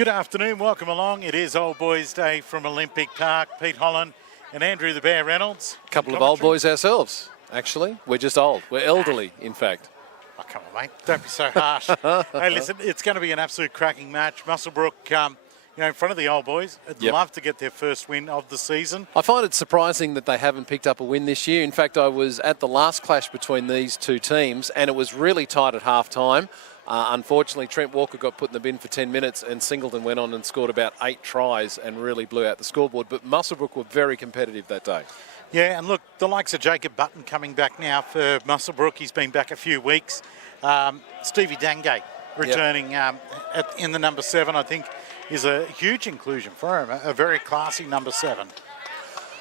Good afternoon, welcome along. It is Old Boys Day from Olympic Park. Pete Holland and Andrew the Bear Reynolds. A couple of old boys ourselves, actually. We're just old. We're elderly, in fact. Oh, come on, mate. Don't be so harsh. Hey, listen, it's going to be an absolute cracking match. Muswellbrook, in front of the old boys. I'd love to get their first win of the season. I find it surprising that they haven't picked up a win this year. In fact, I was at the last clash between these two teams, and it was really tight at half-time. Unfortunately, Trent Walker got put in the bin for 10 minutes and Singleton went on and scored about 8 tries and really blew out the scoreboard. But Muswellbrook were very competitive that day. Yeah, and look, the likes of Jacob Button coming back now for Muswellbrook. He's been back a few weeks. Stevie Dangay returning in the number 7, I think, is a huge inclusion for him. A very classy number 7.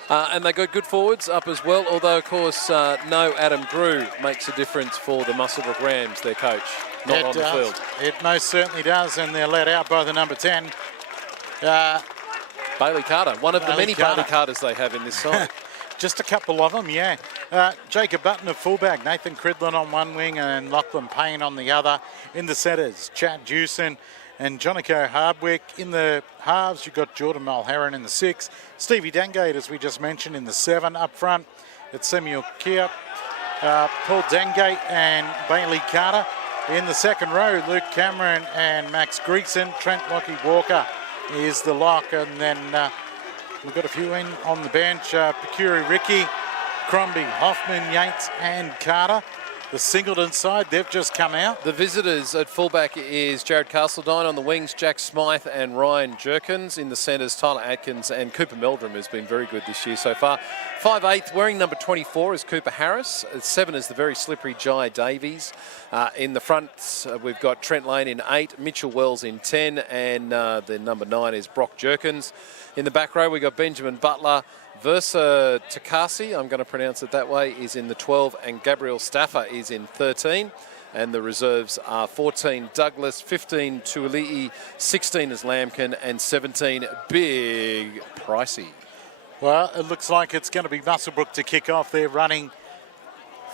And they got good forwards up as well, although, of course, no Adam Grew makes a difference for the Muswellbrook Rams, their coach, not on the field. It most certainly does, and they're led out by the number 10. Bailey Carter, one of the many Bailey Carters they have in this side. Just a couple of them, yeah. Jacob Button, a fullback, Nathan Cridlin on one wing and Lachlan Payne on the other. In the centres, Chad Jewson and Jonico Hardwick. In the halves, you've got Jordan Mulherron in the 6. Stevie Dangate, as we just mentioned, in the 7. Up front, it's Samuel Kia, Paul Dangate and Bailey Carter. In the second row, Luke Cameron and Max Greason. Trent Lockie Walker is the lock. And then we've got a few in on the bench. Pecuri Ricky, Crombie, Hoffman, Yates and Carter. The Singleton side, they've just come out. The visitors at fullback is Jared Castledine. On the wings, Jack Smythe and Ryan Jerkins. In the centres, Tyler Atkins and Cooper Meldrum has been very good this year so far. 5'8", wearing number 24 is Cooper Harris. 7 is the very slippery Jai Davies. In the front, we've got Trent Lane in 8, Mitchell Wells in 10, and the number 9 is Brock Jerkins. In the back row, we've got Benjamin Butler. Versa Takasi, I'm going to pronounce it that way, is in the 12, and Gabriel Staffer is in 13. And the reserves are 14 Douglas, 15 Tuali'i, 16 is Lambkin, and 17 Big Pricey. Well, it looks like it's going to be Muswellbrook to kick off. They're running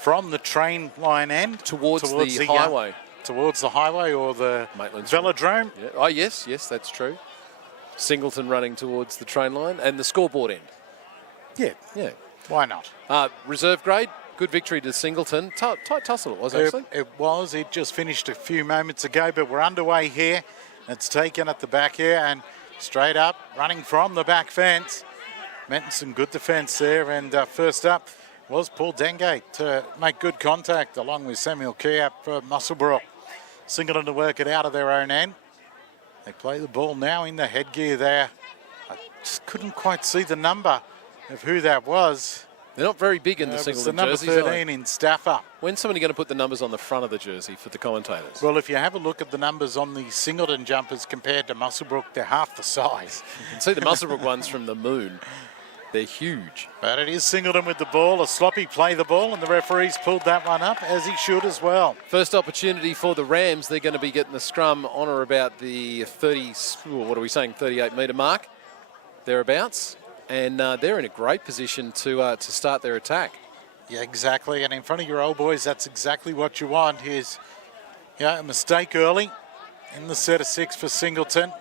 from the train line end towards the highway. Towards the highway or the velodrome. Yeah. Oh, yes, that's true. Singleton running towards the train line and the scoreboard end. Yeah. Why not? Reserve grade, good victory to Singleton. Tight tussle it was, actually. It was. It just finished a few moments ago, but we're underway here. It's taken at the back here and straight up, running from the back fence. Meant some good defence there. And first up was Paul Dengate to make good contact along with Samuel Kiap for Muswellbrook. Singleton to work it out of their own end. They play the ball now in the headgear there. I just couldn't quite see the number of who that was. They're not very big in the Singleton jerseys. The number 13 in Staffer. When's somebody going to put the numbers on the front of the jersey for the commentators? Well, if you have a look at the numbers on the Singleton jumpers compared to Muswellbrook, they're half the size. You can see the Muswellbrook ones from the moon. They're huge. But it is Singleton with the ball. A sloppy play the ball, and the referee's pulled that one up, as he should as well. First opportunity for the Rams. They're going to be getting the scrum on or about the 38-metre mark, thereabouts. And they're in a great position to start their attack. Yeah, exactly. And in front of your old boys, that's exactly what you want. Here's a mistake early in the set of 6 for Singleton.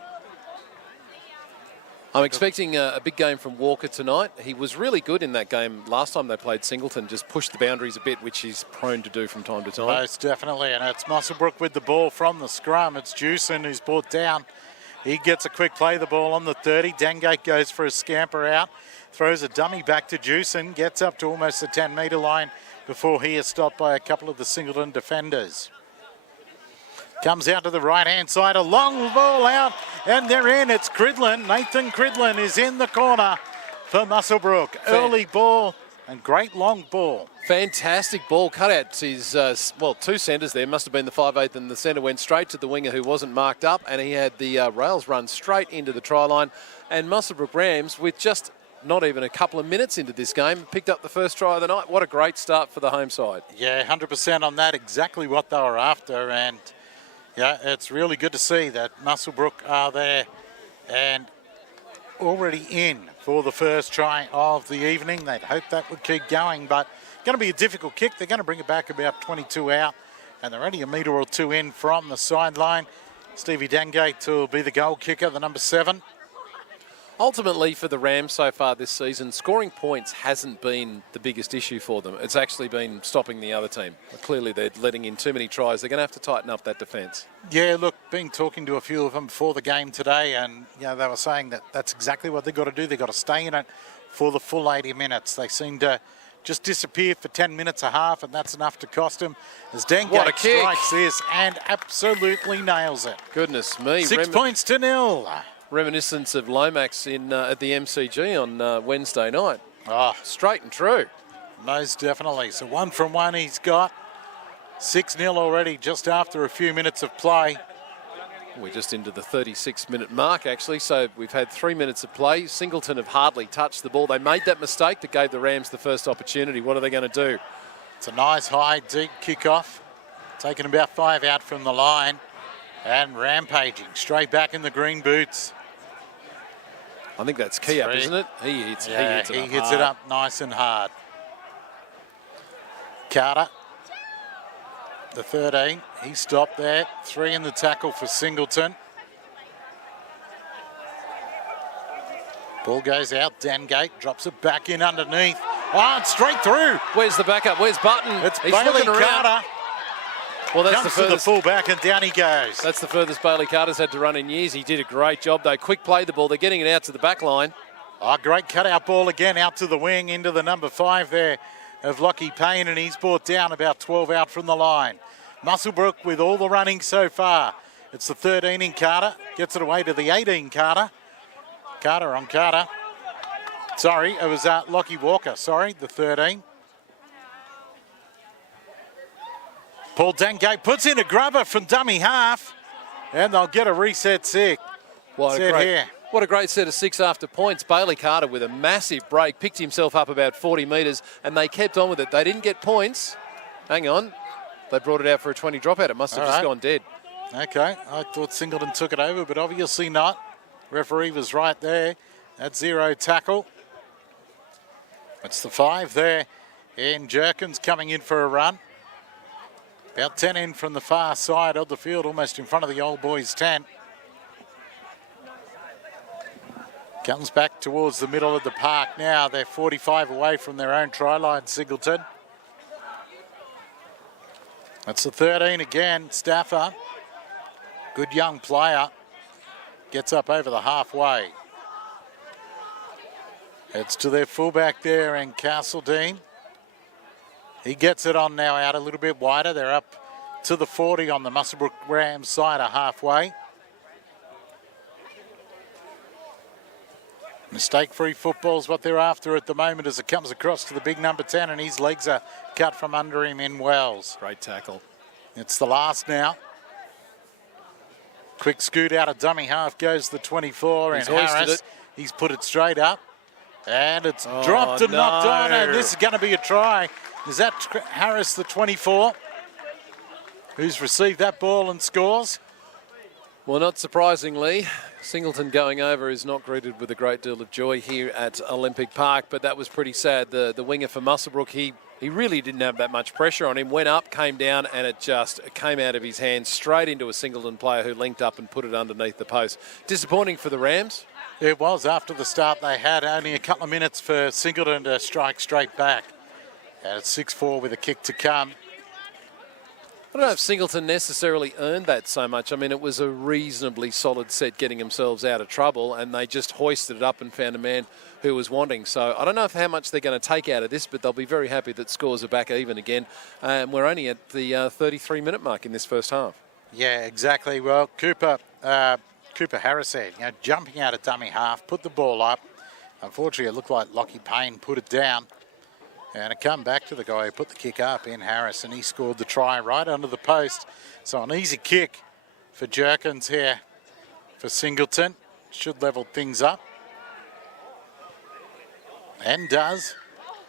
I'm expecting a big game from Walker tonight. He was really good in that game last time they played Singleton, just pushed the boundaries a bit, which he's prone to do from time to time. Most definitely. And it's Muswellbrook with the ball from the scrum. It's Jewson who's brought down. He gets a quick play, the ball on the 30. Dangate goes for a scamper out, throws a dummy back to Jewson, gets up to almost the 10-metre line before he is stopped by a couple of the Singleton defenders. Comes out to the right-hand side, a long ball out, and they're in. It's Cridlin. Nathan Cridlin is in the corner for Muswellbrook. Early ball and great long ball. Fantastic ball cut out. His, two centres there. Must have been the 5'8", and the centre went straight to the winger who wasn't marked up, and he had the rails run straight into the try line. And Muswellbrook Rams, with just not even a couple of minutes into this game, picked up the first try of the night. What a great start for the home side. Yeah, 100% on that. Exactly what they were after. And, yeah, it's really good to see that Muswellbrook are there and already in for the first try of the evening. They'd hope that would keep going, but going to be a difficult kick. They're going to bring it back about 22 out, and they're only a metre or two in from the sideline. Stevie Dangate will be the goal kicker, the number 7. Ultimately, for the Rams so far this season, scoring points hasn't been the biggest issue for them. It's actually been stopping the other team. Clearly, they're letting in too many tries. They're going to have to tighten up that defence. Yeah, look, been talking to a few of them before the game today, and they were saying that that's exactly what they've got to do. They've got to stay in it for the full 80 minutes. They seem to just disappear for 10 minutes a half, and that's enough to cost him. As Dangate strikes this and absolutely nails it. Goodness me. 6 points to 0. Reminiscence of Lomax at the MCG on Wednesday night. Oh, straight and true. Most definitely. So 1 from 1 he's got. 6-0 already just after a few minutes of play. We're just into the 36-minute mark, actually, so we've had 3 minutes of play. Singleton have hardly touched the ball. They made that mistake that gave the Rams the first opportunity. What are they going to do? It's a nice, high, deep kick-off. Taking about 5 out from the line. And rampaging straight back in the green boots. I think that's key up, isn't it? He hits it up nice and hard. Carter, the 13, he stopped there. 3 in the tackle for Singleton. Ball goes out. Dangate drops it back in underneath. Oh, it's straight through. Where's the backup? Where's Button? It's He's Bailey looking around. Carter. Well, that's Comes the furthest. to the fullback, and down he goes. That's the furthest Bailey Carter's had to run in years. He did a great job, though. Quick play the ball. They're getting it out to the back line. Oh, great cutout ball again out to the wing into the number 5 there of Lockie Payne, and he's brought down about 12 out from the line. Muswellbrook with all the running so far. It's the 13 in Carter. Gets it away to the 18 Carter. Carter on Carter. Sorry, it was Lockie Walker. Sorry, the 13. Paul Dangate puts in a grubber from dummy half, and they'll get a reset sick. What a great set of 6 after points. Bailey Carter with a massive break, picked himself up about 40 metres, and they kept on with it. They didn't get points. Hang on. They brought it out for a 20 dropout. It must have just gone dead. Okay, I thought Singleton took it over, but obviously not. Referee was right there. That 0 tackle. It's the 5 there. And Jerkins coming in for a run. About 10 in from the far side of the field, almost in front of the old boys' tent. Comes back towards the middle of the park now. They're 45 away from their own try line, Singleton. That's the 13 again, Stafford. Good young player. Gets up over the halfway. It's to their fullback there in Castledine. He gets it on now out a little bit wider. They're up to the 40 on the Muswellbrook Rams side of halfway. Mistake-free football is what they're after at the moment as it comes across to the big number 10, and his legs are cut from under him in Wells. Great tackle. It's the last now. Quick scoot out of dummy half goes the 24, and Harris, he's put it straight up. And it's dropped and knocked on, and this is going to be a try. Is that Harris, the 24, who's received that ball and scores? Well, not surprisingly, Singleton going over is not greeted with a great deal of joy here at Olympic Park, but that was pretty sad. The winger for Muswellbrook, he really didn't have that much pressure on him. Went up, came down, and it just came out of his hands straight into a Singleton player who linked up and put it underneath the post. Disappointing for the Rams. It was. After the start, they had only a couple of minutes for Singleton to strike straight back. And it's 6-4 with a kick to come. I don't know if Singleton necessarily earned that so much. I mean, it was a reasonably solid set getting themselves out of trouble, and they just hoisted it up and found a man who was wanting. So I don't know how much they're going to take out of this, but they'll be very happy that scores are back even again. And we're only at the 33-minute mark in this first half. Yeah, exactly. Well, Cooper Harris said, jumping out of dummy half, put the ball up. Unfortunately, it looked like Lockie Payne put it down. And it come back to the guy who put the kick up in Harris, and he scored the try right under the post. So an easy kick for Jerkins here for Singleton. Should level things up. And does,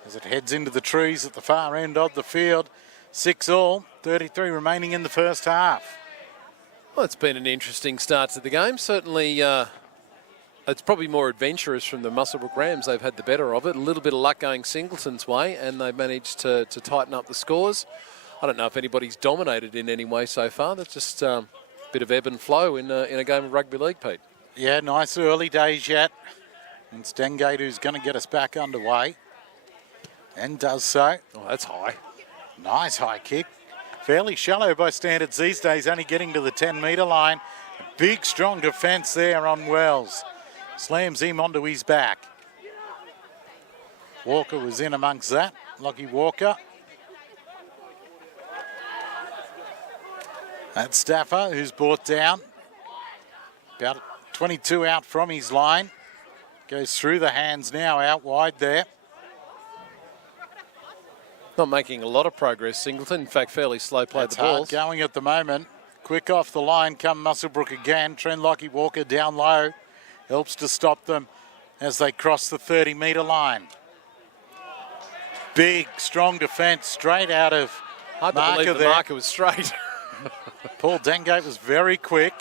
as it heads into the trees at the far end of the field. 6-all, 33 remaining in the first half. Well, it's been an interesting start to the game. Certainly, it's probably more adventurous from the Muswellbrook Rams. They've had the better of it. A little bit of luck going Singleton's way, and they've managed to tighten up the scores. I don't know if anybody's dominated in any way so far. That's just bit of ebb and flow in a game of rugby league, Pete. Yeah, nice early days yet. It's Dengate who's going to get us back underway. And does so. Oh, that's high. Nice high kick. Fairly shallow by standards these days, only getting to the 10-metre line. A big, strong defence there on Wells. Slams him onto his back. Walker was in amongst that. Lockie Walker. That's Stafford, who's brought down. About 22 out from his line. Goes through the hands now, out wide there. Not making a lot of progress, Singleton. In fact, fairly slow play the balls. Hard going at the moment. Quick off the line come Muswellbrook again. Trent Lockie Walker down low. Helps to stop them as they cross the 30-metre line. Big, strong defence straight out of Hard to marker believe the there. marker was straight. Paul Dengate was very quick.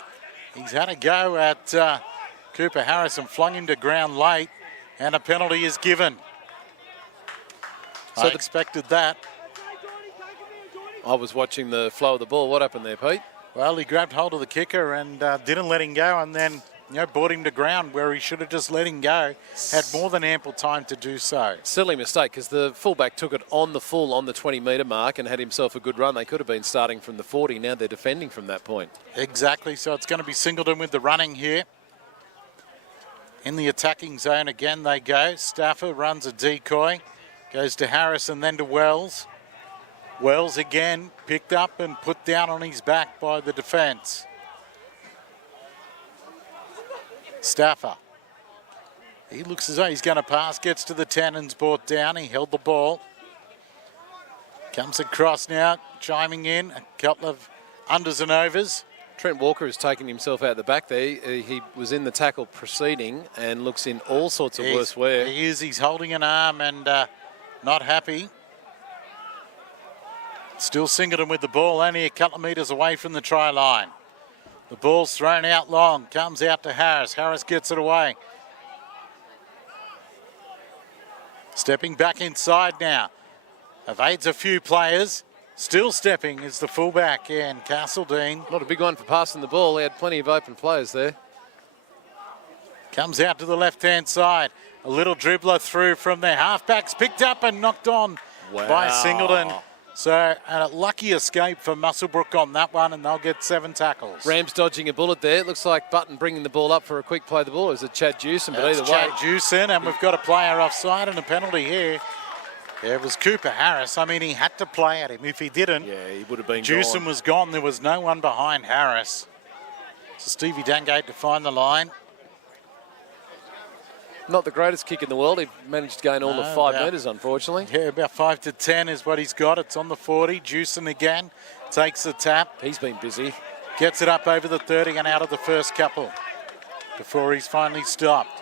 He's had a go at Cooper Harris and flung him to ground late, and a penalty is given. I expected that. I was watching the flow of the ball. What happened there, Pete? Well, he grabbed hold of the kicker and didn't let him go, and then brought him to ground where he should have just let him go. Had more than ample time to do so. Silly mistake, because the fullback took it on the 20-metre mark and had himself a good run. They could have been starting from the 40. Now they're defending from that point. Exactly, so it's going to be Singleton with the running here. In the attacking zone again they go. Stafford runs a decoy. Goes to Harris and then to Wells. Wells again picked up and put down on his back by the defence. Stafford. He looks as though he's going to pass. Gets to the 10 and's brought down. He held the ball. Comes across now, chiming in. A couple of unders and overs. Trent Walker has taken himself out the back there. He was in the tackle preceding and looks in all sorts of worse wear. He is. He's holding an arm and not happy. Still Singleton with the ball, only a couple of metres away from the try line. The ball's thrown out long, comes out to Harris. Harris gets it away. Stepping back inside now. Evades a few players. Still stepping is the fullback and Castledine. Not a big one for passing the ball. He had plenty of open players there. Comes out to the left-hand side. A little dribbler through from their halfbacks. Picked up and knocked on by Singleton. So a lucky escape for Muswellbrook on that one, and they'll get 7 tackles. Rams dodging a bullet there. It looks like Button bringing the ball up for a quick play of the ball. Is it Chad Jewson? But either way. Chad Jewson, and we've got a player offside and a penalty here. Yeah, it was Cooper Harris. I mean, he had to play at him. If he didn't, yeah, he would have been Jewson gone. was gone. There was no one behind Harris. So Stevie Dengate to find the line. Not the greatest kick in the world. He managed to gain all of 5 metres, unfortunately. Yeah, about 5 to 10 is what he's got. It's on the 40. Jewson again takes the tap. He's been busy. Gets it up over the 30 and out of the first couple before he's finally stopped.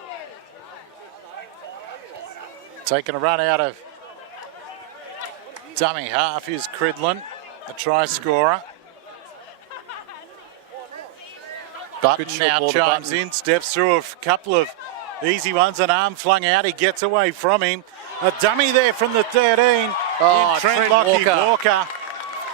Taking a run out of dummy half is Cridlin, a try scorer. Button now chimes in, steps through a couple of easy ones, an arm flung out, he gets away from him. A dummy there from the 13. Trent Lockie Walker.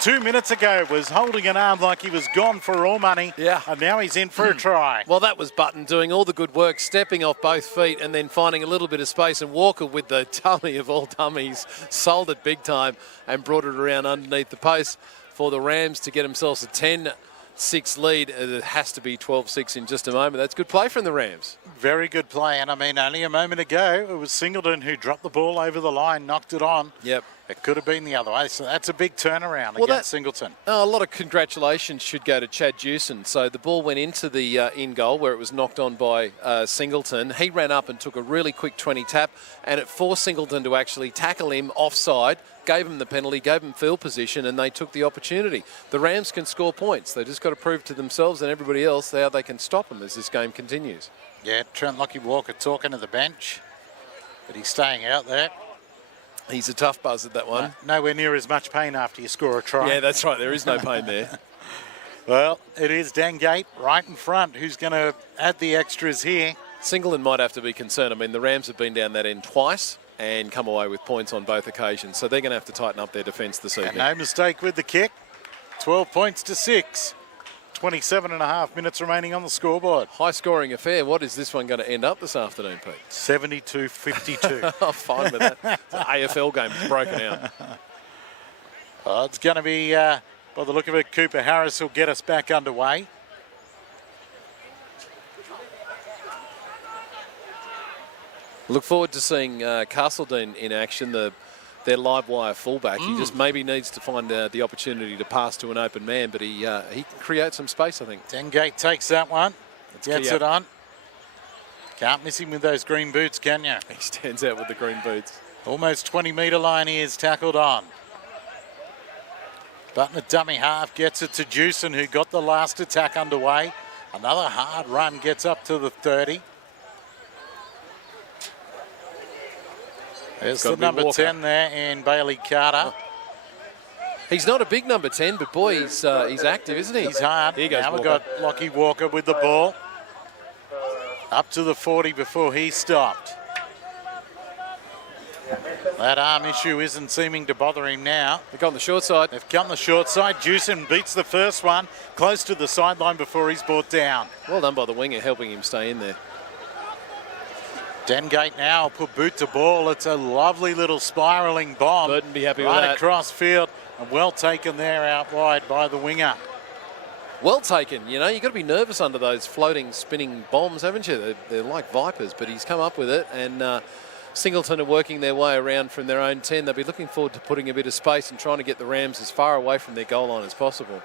2 minutes ago was holding an arm like he was gone for all money. Yeah. And now he's in for a try. Well, that was Button doing all the good work, stepping off both feet and then finding a little bit of space. And Walker, with the dummy of all dummies, sold it big time and brought it around underneath the post for the Rams to get themselves a 10-6 lead. It has to be 12-6 in just a moment. That's good play from the Rams. Very good play. And I mean, only a moment ago, it was Singleton who dropped the ball over the line, knocked it on. Yep. It could have been the other way. So that's a big turnaround against Singleton. A lot of congratulations should go to Chad Jewson. So the ball went into the in goal where it was knocked on by Singleton. He ran up and took a really quick 20 tap, and it forced Singleton to actually tackle him offside, gave him the penalty, gave him field position, and they took the opportunity. The Rams can score points. They just got to prove to themselves and everybody else how they can stop them as this game continues. Yeah, Trent Lockie Walker talking to the bench, but he's staying out there. He's a tough buzz at that one. Nowhere near as much pain after you score a try. Yeah, that's right. There is no pain there. Well, it is Dengate right in front who's going to add the extras here. Singleton might have to be concerned. I mean, the Rams have been down that end twice and come away with points on both occasions. So they're going to have to tighten up their defence this evening. And no mistake with the kick. 12 points to 6. 27 and a half minutes remaining on the scoreboard. High-scoring affair. What is this one going to end up this afternoon, Pete? 72-52. I'm fine with that. It's an AFL game. It's broken out. Oh, it's going to be, by the look of it, Cooper Harris will get us back underway. Look forward to seeing Castledine in action, their live wire fullback. He just maybe needs to find the opportunity to pass to an open man, but he can create some space, I think. Dengate takes that one, gets it on. Can't miss him with those green boots, can you? He stands out with the green boots. Almost 20-metre line he is tackled on. Button at dummy half, gets it to Jewson, who got the last attack underway. Another hard run, gets up to the 30. There's the number 10 there, and Bailey Carter. He's not a big number 10, but boy, he's active, isn't he? He's hard. Here goes now we've Walker. got Lockie Walker with the ball. Up to the 40 before he stopped. That arm issue isn't seeming to bother him now. They've gone the short side. They've come the short side. Jewson beats the first one, close to the sideline before he's brought down. Well done by the winger, helping him stay in there. Dengate now will put boot to ball. It's a lovely little spiralling bomb. Burton be happy with right that. across field, and well taken there out wide by the winger. Well taken. You know, you've got to be nervous under those floating, spinning bombs, haven't you? They're like vipers, but he's come up with it, and Singleton are working their way around from their own 10. They'll be looking forward to putting a bit of space and trying to get the Rams as far away from their goal line as possible.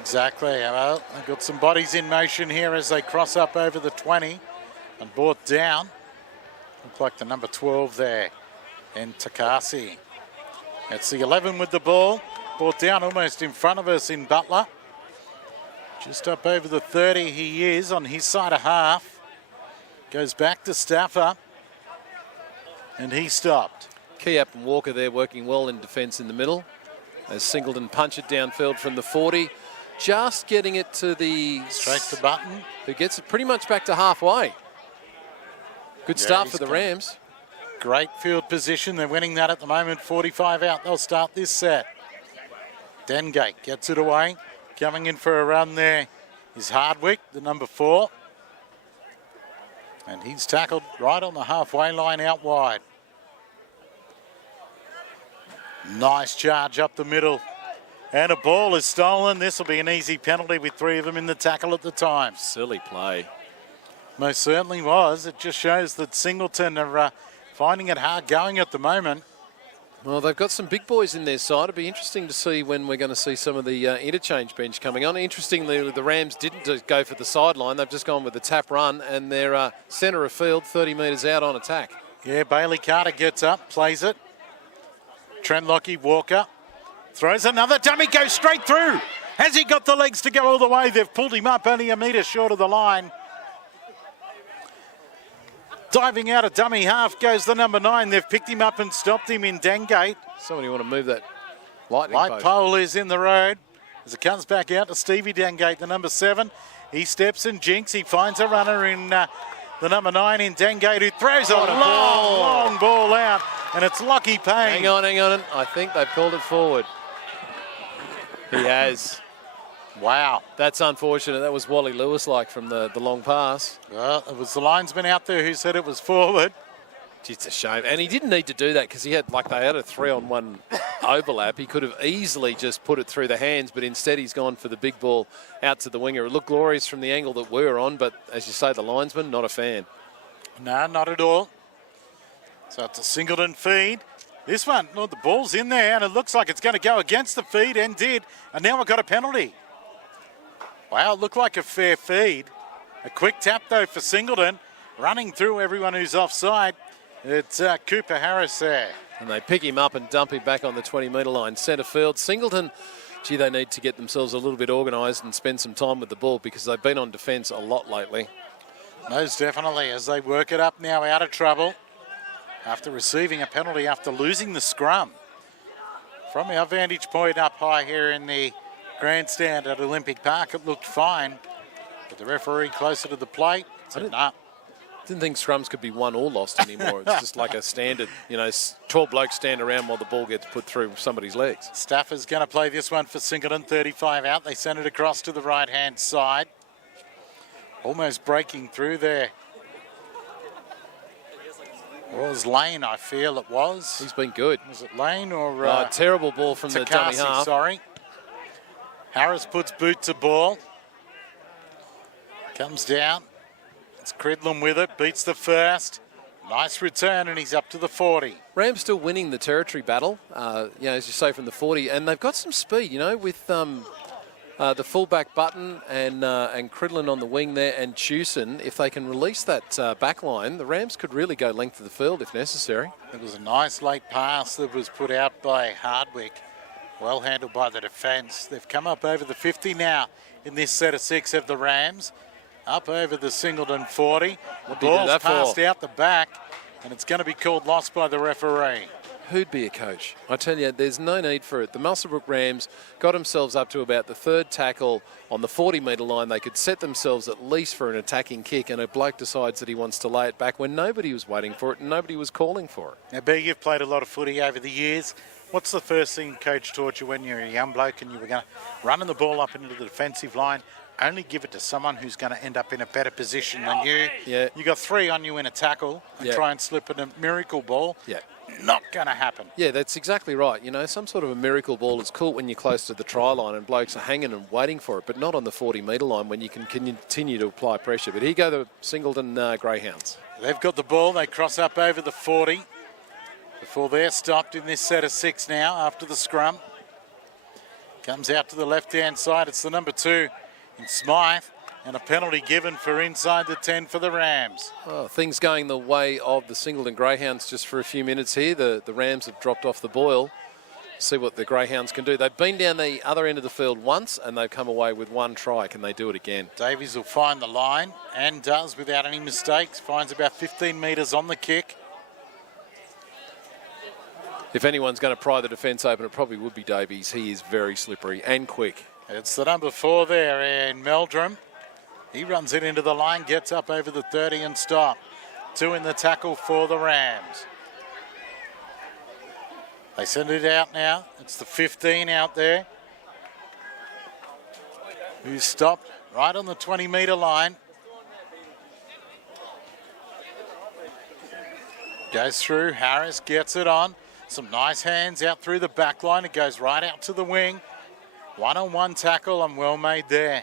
Exactly. Well, they've got some bodies in motion here as they cross up over the 20 and brought down. Look like the number 12 there, and Takasi. It's the 11 with the ball, brought down almost in front of us in Butler. Just up over the 30 he is on his side of half. Goes back to Stafford, and he stopped. Keap and Walker there working well in defence in the middle. As Singleton punch it downfield from the 40. Just getting it to the... Straight to Button. Who gets it pretty much back to halfway. Good start for the Rams. Great field position. They're winning that at the moment. 45 out. They'll start this set. Dengate gets it away. Coming in for a run there is Hardwick, the number 4. And he's tackled right on the halfway line out wide. Nice charge up the middle. And a ball is stolen. This will be an easy penalty with 3 of them in the tackle at the time. Silly play. Most certainly was. It just shows that Singleton are finding it hard going at the moment. Well, they've got some big boys in their side. It'll be interesting to see when we're going to see some of the interchange bench coming on. Interestingly, the Rams didn't go for the sideline. They've just gone with the tap run, and they're centre of field, 30 metres out on attack. Yeah, Bailey Carter gets up, plays it. Trent Lockie Walker throws another dummy, goes straight through. Has he got the legs to go all the way? They've pulled him up only a metre short of the line. Diving out of dummy half goes the number 9. They've picked him up and stopped him in Dengate. Somebody want to move that lightning Light post. pole is in the road as it comes back out to Stevie Dengate, the number 7. He steps and jinks. He finds a runner in the number 9 in Dengate, who throws a long ball out, and it's Lockie Payne. Hang on. I think they've called it forward. He has. Wow. That's unfortunate. That was Wally Lewis-like from the long pass. Well, it was the linesman out there who said it was forward. It's a shame. And he didn't need to do that because they had a 3-on-1 overlap. He could have easily just put it through the hands, but instead he's gone for the big ball out to the winger. It looked glorious from the angle that we're on, but as you say, the linesman, not a fan. No, not at all. So it's a Singleton feed. This one, the ball's in there, and it looks like it's going to go against the feed, and did. And now we've got a penalty. Wow, it looked like a fair feed. A quick tap, though, for Singleton. Running through everyone who's offside. It's Cooper Harris there. And they pick him up and dump him back on the 20-metre line. Centre field. Singleton, gee, they need to get themselves a little bit organised and spend some time with the ball because they've been on defence a lot lately. Most definitely, as they work it up now out of trouble after receiving a penalty after losing the scrum. From our vantage point up high here in the grandstand at Olympic Park, it looked fine. But the referee closer to the plate said, nah. Didn't think scrums could be won or lost anymore. It's just like a standard, 12 blokes stand around while the ball gets put through somebody's legs. Stafford's going to play this one for Singleton, 35 out. They send it across to the right-hand side. Almost breaking through there. It was Lane, I feel it was. He's been good. Was it Lane or... terrible ball from the dummy half. Sorry. Harris puts boot to ball. Comes down. It's Cridlin with it, beats the first. Nice return, and he's up to the 40. Rams still winning the territory battle, as you say, from the 40. And they've got some speed, with the fullback Button and Cridlin on the wing there, and Chewson. If they can release that back line, the Rams could really go length of the field if necessary. It was a nice late pass that was put out by Hardwick. Well handled by the defence. They've come up over the 50 now in this set of 6 of the Rams. Up over the Singleton 40. The ball's passed out the back, and it's going to be called lost by the referee. Who'd be a coach? I tell you, there's no need for it. The Muswellbrook Rams got themselves up to about the 3rd tackle on the 40-metre line. They could set themselves at least for an attacking kick, and a bloke decides that he wants to lay it back when nobody was waiting for it and nobody was calling for it. Now, B, you've played a lot of footy over the years. What's the first thing coach taught you when you were a young bloke and you were going to run the ball up into the defensive line? Only give it to someone who's going to end up in a better position than you. Yeah. You got 3 on you in a tackle and try and slip in a miracle ball. Yeah. Not going to happen. Yeah, that's exactly right. Some sort of a miracle ball is cool when you're close to the try line and blokes are hanging and waiting for it, but not on the 40-metre line when you can continue to apply pressure. But here go the Singleton Greyhounds. They've got the ball. They cross up over the 40 before they're stopped in this set of 6 now after the scrum. Comes out to the left-hand side. It's the number 2. And Smythe, and a penalty given for inside the 10 for the Rams. Oh, things going the way of the Singleton Greyhounds just for a few minutes here. The Rams have dropped off the boil. See what the Greyhounds can do. They've been down the other end of the field once and they've come away with 1 try. Can they do it again? Davies will find the line and does without any mistakes. Finds about 15 metres on the kick. If anyone's going to pry the defence open, it probably would be Davies. He is very slippery and quick. It's the number 4 there in Meldrum. He runs it into the line, gets up over the 30 and stop. 2 in the tackle for the Rams. They send it out now. It's the 15 out there. Who's stopped right on the 20-metre line. Goes through, Harris gets it on. Some nice hands out through the back line. It goes right out to the wing. 1-on-1 tackle and well made there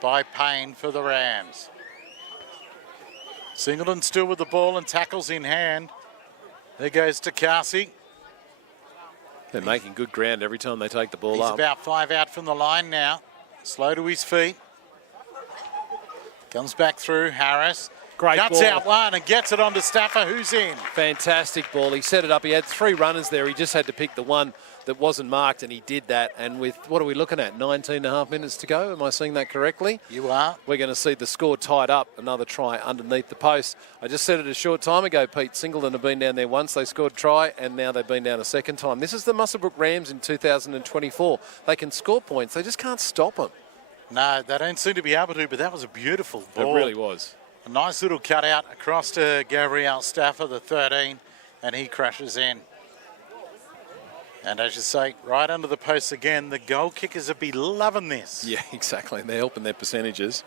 by Payne for the Rams. Singleton still with the ball and tackles in hand. There goes to Carsey. They're making good ground every time they take the ball He's up. about 5 out from the line now. Slow to his feet. Comes back through, Harris. Great Cuts ball. out one and gets it on to Stafford, who's in. Fantastic ball. He set it up. He had 3 runners there. He just had to pick the one that wasn't marked, and he did that. And with, what are we looking at, 19 and a half minutes to go? Am I seeing that correctly? You are. We're going to see the score tied up. Another try underneath the post. I just said it a short time ago, Pete. Singleton have been down there once. They scored a try, and now they've been down a second time. This is the Muswellbrook Rams in 2024. They can score points. They just can't stop them. No, they don't seem to be able to, but that was a beautiful ball. It really was. A nice little cutout across to Gabriel Stafford, the 13, and he crashes in. And as you say, right under the post again, the goal kickers will be loving this. Yeah, exactly. They're helping their percentages.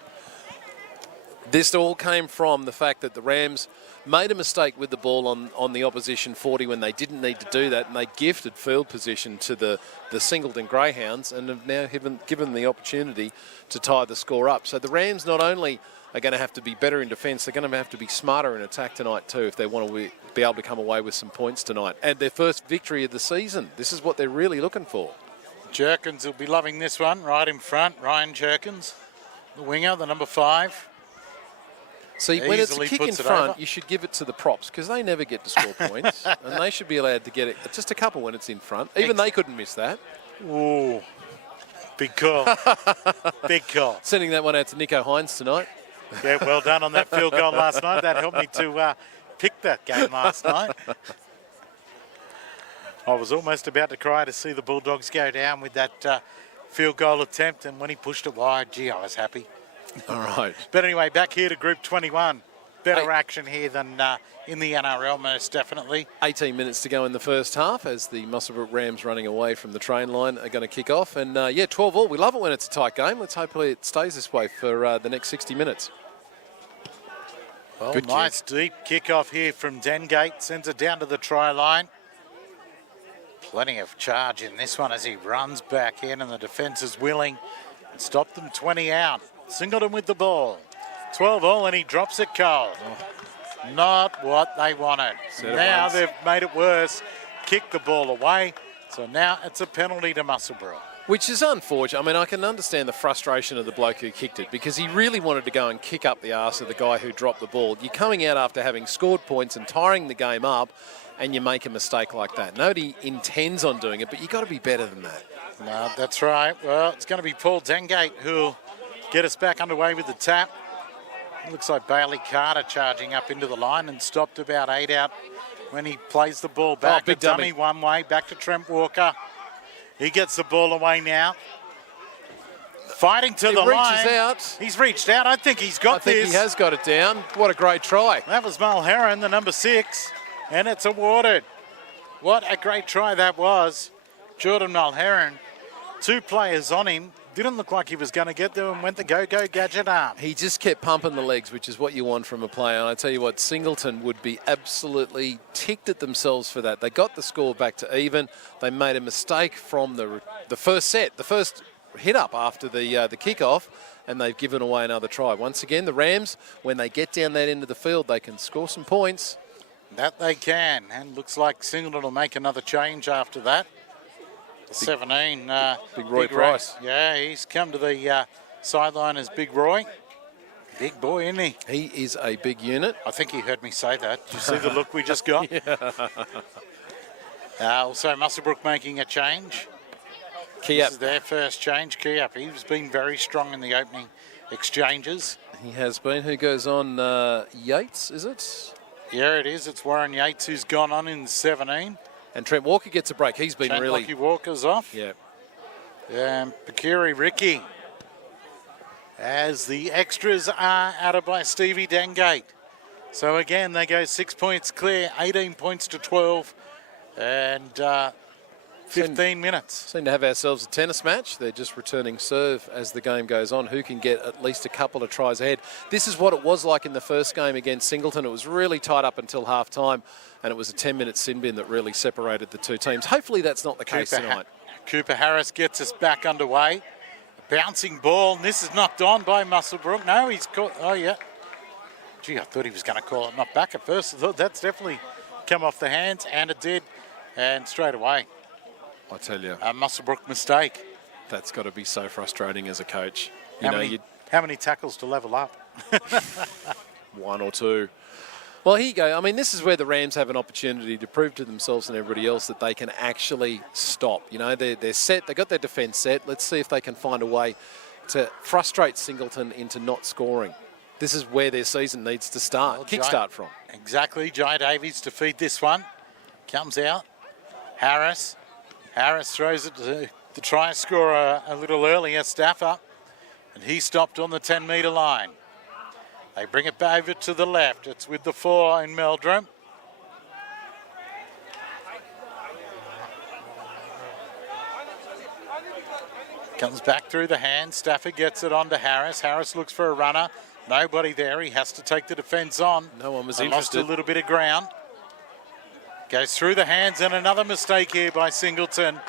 This all came from the fact that the Rams made a mistake with the ball on the opposition 40 when they didn't need to do that, and they gifted field position to the Singleton Greyhounds and have now given the opportunity to tie the score up. So the Rams not only are going to have to be better in defence, they're going to have to be smarter in attack tonight too if they want to be able to come away with some points tonight. And their first victory of the season. This is what they're really looking for. Jerkins will be loving this one, right in front. Ryan Jerkins, the winger, the number 5. See, when it's a Easily kick in puts it front, over. you should give it to the props because they never get to score points. And they should be allowed to get it just a couple when it's in front. Even they couldn't miss that. Ooh, big call. Big call. Sending that one out to Nico Hines tonight. Yeah, well done on that field goal last night. That helped me to pick that game last night. I was almost about to cry to see the Bulldogs go down with that field goal attempt, and when he pushed it wide, gee, I was happy. All right. But anyway, back here to Group 21. better action here than in the NRL, most definitely. 18 minutes to go in the first half as the Muswellbrook Rams running away from the train line are going to kick off. And, 12-all. We love it when it's a tight game. Let's hopefully it stays this way for the next 60 minutes. Well, nice deep kick-off here from Dengate. Sends it down to the try line. Plenty of charge in this one as he runs back in and the defence is willing. And stop them 20 out. Singleton with the ball. 12-all and he drops it cold. Not what they wanted. Now they've made it worse. Kicked the ball away. So now it's a penalty to Muswellbrook. Which is unfortunate. I mean, I can understand the frustration of the bloke who kicked it because he really wanted to go and kick up the arse of the guy who dropped the ball. You're coming out after having scored points and tiring the game up and you make a mistake like that. Nobody intends on doing it, but you've got to be better than that. No, that's right. Well, it's going to be Paul Dengate who'll get us back underway with the tap. Looks like Bailey Carter charging up into the line and stopped about 8 out when he plays the ball back. Big dummy one way, back to Trent Walker. He gets the ball away now. Fighting to the line. He reaches out. He's reached out. I think he's got this. I think he has got it down. What a great try. That was Mulherron, the number 6, and it's awarded. What a great try that was. Jordan Mulherron, 2 players on him. Didn't look like he was going to get there and went the go-go gadget arm. He just kept pumping the legs, which is what you want from a player. And I tell you what, Singleton would be absolutely ticked at themselves for that. They got the score back to even. They made a mistake from the first set, the first hit up after the kickoff, and they've given away another try. Once again, the Rams, when they get down that end of the field, they can score some points. That they can, and looks like Singleton will make another change after that. 17. Big Roy Price. Yeah, he's come to the sideline as Big Roy. Big boy, isn't he? He is a big unit. I think he heard me say that. Did you see the look we just got? Also, Muswellbrook making a change. This is their first change. Kiap, he's been very strong in the opening exchanges. He has been. Who goes on? Yates, is it? Yeah, it is. It's Warren Yates who's gone on in 17. And Trent Walker gets a break. He's been really... Walker's off. Yeah. And Pakiri Ricky. As the extras are added by Stevie Dengate. So again, they go 6 points clear, 18 points to 12. And 15 minutes. Seem to have ourselves a tennis match. They're just returning serve as the game goes on. Who can get at least a couple of tries ahead? This is what it was like in the first game against Singleton. It was really tight up until half-time, and it was a 10-minute sin bin that really separated the two teams. Hopefully that's not the case tonight. Cooper Harris gets us back underway. A bouncing ball, and this is knocked on by Muswellbrook. No, he's caught. Oh, yeah. Gee, I thought he was going to call it knocked back at first. I thought that's definitely come off the hands, and it did. And straight away. I tell you. A Muswellbrook mistake. That's got to be so frustrating as a coach. How many tackles to level up? 1 or 2. Well, here you go. I mean, this is where the Rams have an opportunity to prove to themselves and everybody else that they can actually stop. You know, they're set. They've got their defence set. Let's see if they can find a way to frustrate Singleton into not scoring. This is where their season needs to start, kickstart from. Exactly. Jai Davies to feed this one. Comes out. Harris throws it to the try scorer a little earlier, Stafford, and he stopped on the 10-metre line. They bring it back over to the left. It's with the 4 in Meldrum. Comes back through the hands. Stafford gets it on to Harris. Harris looks for a runner. Nobody there. He has to take the defence on. No one was interested. Lost a little bit of ground. Goes through the hands, and another mistake here by Singleton.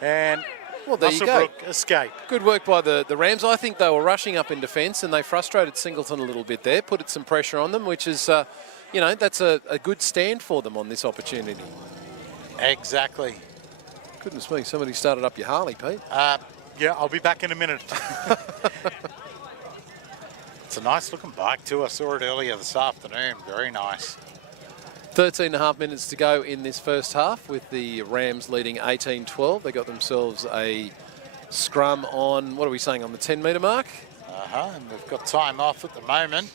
And Muswellbrook escape. Good work by the Rams. I think they were rushing up in defence, and they frustrated Singleton a little bit there, put some pressure on them, which is, that's a good stand for them on this opportunity. Exactly. Goodness me, somebody started up your Harley, Pete. Yeah, I'll be back in a minute. It's a nice-looking bike, too. I saw it earlier this afternoon. Very nice. 13.5 minutes to go in this first half with the Rams leading 18-12. They got themselves a scrum on, what are we saying, on the 10-metre mark? And they've got time off at the moment.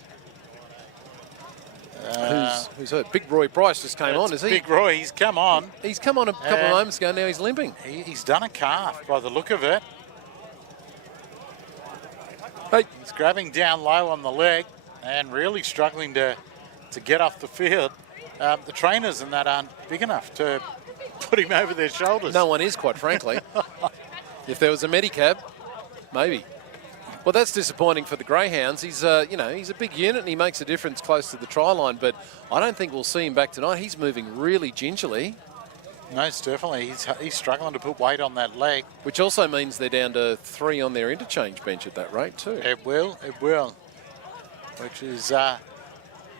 Who's hurt? Big Roy Price just came on, is he? Big Roy, he's come on. He's come on a couple of moments ago, now he's limping. He's done a calf by the look of it. Hey. He's grabbing down low on the leg and really struggling to to get off the field. The trainers and that aren't big enough to put him over their shoulders. No one is, quite frankly. If there was a Medicab, maybe. Well, that's disappointing for the Greyhounds. He's, he's a big unit and he makes a difference close to the try line, but I don't think we'll see him back tonight. He's moving really gingerly. Most definitely. He's struggling to put weight on that leg. Which also means they're down to 3 on their interchange bench at that rate too. It will. Which is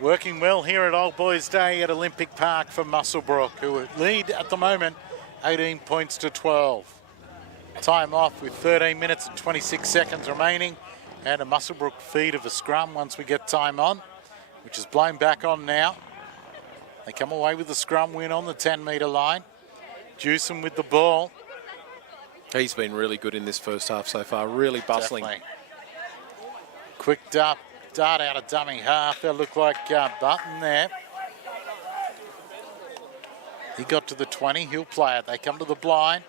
working well here at Old Boys Day at Olympic Park for Muswellbrook, who lead at the moment 18 points to 12. Time off with 13 minutes and 26 seconds remaining, and a Muswellbrook feed of a scrum once we get time on, which is blown back on now. They come away with the scrum win on the 10-metre line. Jewson with the ball. He's been really good in this first half so far, really bustling. Definitely. Quick dart out of dummy half. That looked like Button there. He got to the 20, he'll play it. They come to the blind.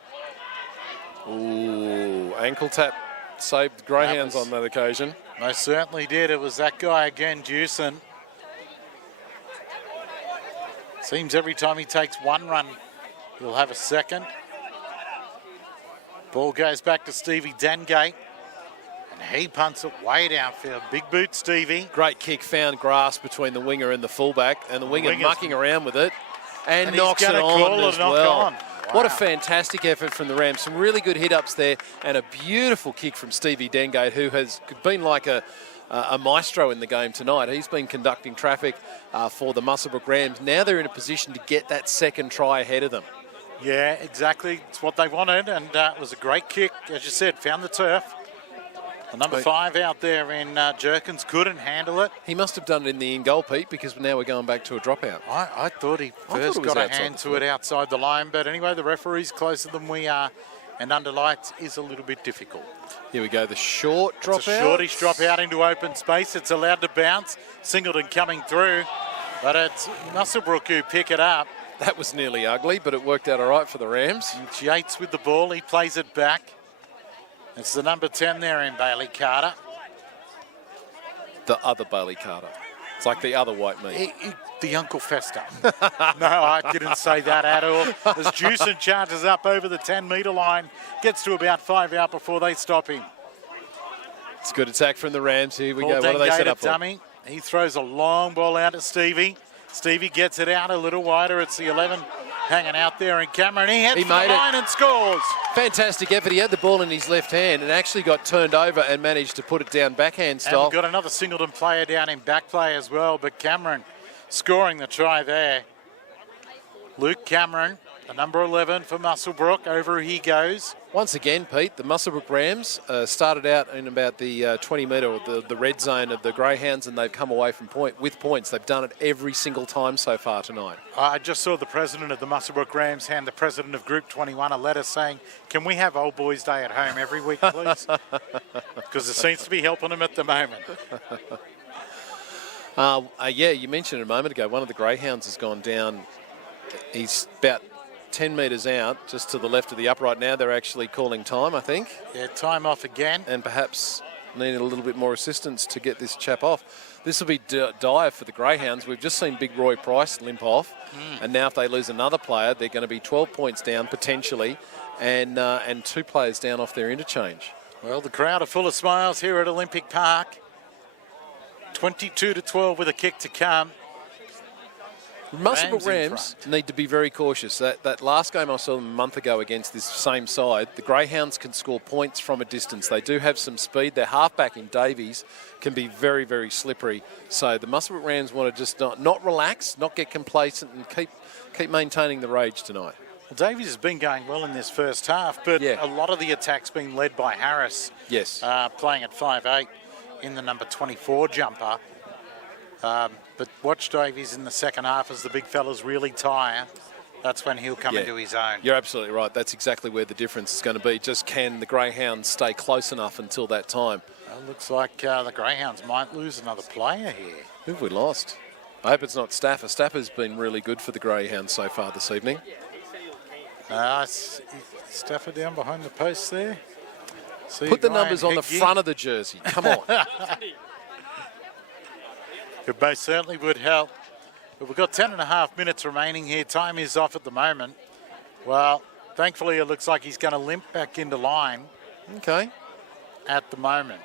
Ooh, ankle tap saved the Greyhounds on that occasion. Most certainly did. It was that guy again, Jewson. Seems every time he takes one run, he'll have a second. Ball goes back to Stevie Dengate. And he punts it way downfield. Big boot, Stevie. Great kick, found grass between the winger and the fullback, and the winger mucking around with it and knocks it on as well. Wow. What a fantastic effort from the Rams. Some really good hit-ups there and a beautiful kick from Stevie Dengate, who has been like a maestro in the game tonight. He's been conducting traffic for the Muswellbrook Rams. Now they're in a position to get that second try ahead of them. Yeah, exactly. It's what they wanted, and it was a great kick. As you said, found the turf. The number 5 out there in Jerkins couldn't handle it. He must have done it in the in-goal, Pete, because now we're going back to a dropout. I thought he first got a hand to it outside the line, but anyway, the referee's closer than we are, and under lights is a little bit difficult. Here we go, the short dropout. It's a shortish drop out into open space. It's allowed to bounce. Singleton coming through, but it's Muswellbrook who pick it up. That was nearly ugly, but it worked out all right for the Rams. And Yates with the ball. He plays it back. It's the number 10 there in Bailey Carter. The other Bailey Carter. It's like the other white meat. The Uncle Fester. No, I didn't say that at all. As Jewson charges up over the 10-metre line, gets to about 5 out before they stop him. It's a good attack from the Rams. Here we go. What do they set up for? Dummy. He throws a long ball out to Stevie. Stevie gets it out a little wider. It's the 11 hanging out there, and Cameron, he heads for the line and scores. Fantastic effort. He had the ball in his left hand and actually got turned over and managed to put it down backhand style. And we've got another Singleton player down in back play as well, but Cameron scoring the try there. Luke Cameron, the number 11 for Muswellbrook. Over he goes. Once again, Pete, the Muswellbrook Rams started out in about the 20-metre or the red zone of the Greyhounds, and they've come away from with points. They've done it every single time so far tonight. I just saw the president of the Muswellbrook Rams hand the president of Group 21 a letter saying, can we have Old Boys Day at home every week, please? Because it seems to be helping them at the moment. Yeah, you mentioned it a moment ago. One of the Greyhounds has gone down. He's about 10 metres out, just to the left of the upright. Now they're actually calling time, I think. Yeah, time off again. And perhaps needing a little bit more assistance to get this chap off. This will be dire for the Greyhounds. We've just seen Big Roy Price limp off. And now if they lose another player, they're going to be 12 points down, potentially, and 2 players down off their interchange. Well, the crowd are full of smiles here at Olympic Park. 22-12 with a kick to come. Muswellbrook Rams need to be very cautious. That last game I saw them a month ago against this same side, the Greyhounds can score points from a distance. They do have some speed. Their halfback in Davies can be very, very slippery. So the Muswellbrook Rams want to just not relax, not get complacent, and keep maintaining the rage tonight. Well, Davies has been going well in this first half, but a lot of the attack's been led by Harris. Yes. Playing at 5'8" in the number 24 jumper. But watch Davies in the second half as the big fellas really tire. That's when he'll come into his own. You're absolutely right. That's exactly where the difference is going to be. Just can the Greyhounds stay close enough until that time? Well, looks like the Greyhounds might lose another player here. Who have we lost? I hope it's not Stafford. Stafford's been really good for the Greyhounds so far this evening. Stafford down behind the post there. Put the numbers on the front of the jersey. Come on. It most certainly would help. But we've got 10.5 minutes remaining here. Time is off at the moment. Well, thankfully it looks like he's going to limp back into line. Okay. At the moment.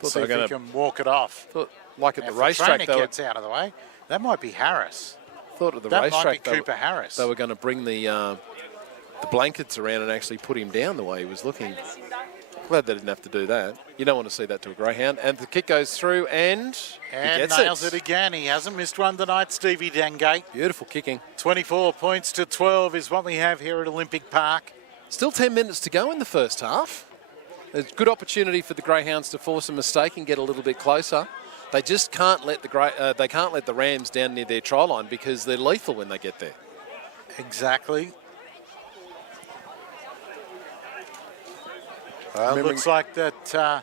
Thought See if he can walk it off. Thought, like at Now, the racetrack, if the trainer gets out of the way, that might be Harris. Thought at the that racetrack, might be Cooper Harris. They were going to bring the blankets around and actually put him down the way he was looking. Glad they didn't have to do that. You don't want to see that to a greyhound. And the kick goes through and he gets nails it again. He hasn't missed one tonight, Stevie Dengate. Beautiful kicking. 24 points to 12 is what we have here at Olympic Park. Still 10 minutes to go in the first half. There's a good opportunity for the Greyhounds to force a mistake and get a little bit closer. They just can't let the Rams down near their try line because they're lethal when they get there. Exactly. Looks like that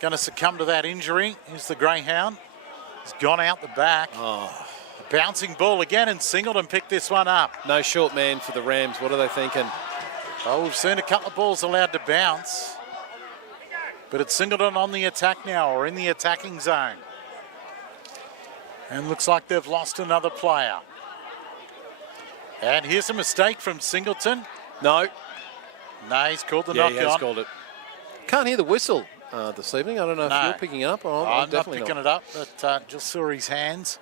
going to succumb to that injury is the Greyhound. He's gone out the back. Oh. A bouncing ball again, and Singleton picked this one up. No short man for the Rams. What are they thinking? Oh, we've seen a couple of balls allowed to bounce. But it's Singleton on the attack now, or in the attacking zone. And looks like they've lost another player. And here's a mistake from Singleton. No. No, he's called the knock on. Yeah, he has called it. Can't hear the whistle this evening. I don't know if you're picking up. I'm not picking it up, but just saw his hands.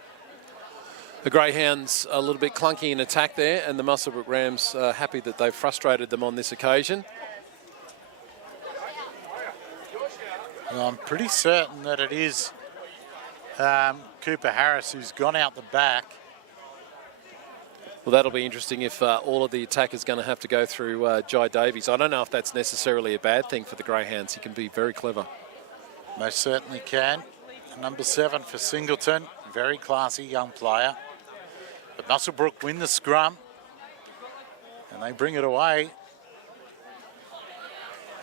The Greyhounds a little bit clunky in attack there, and the Muswellbrook Rams are happy that they've frustrated them on this occasion. Well, I'm pretty certain that it is Cooper Harris who's gone out the back. Well, that'll be interesting if all of the attack is going to have to go through Jai Davies. I don't know if that's necessarily a bad thing for the Greyhounds. He can be very clever. Most certainly can. Number 7 for Singleton. Very classy young player. But Muswellbrook win the scrum. And they bring it away.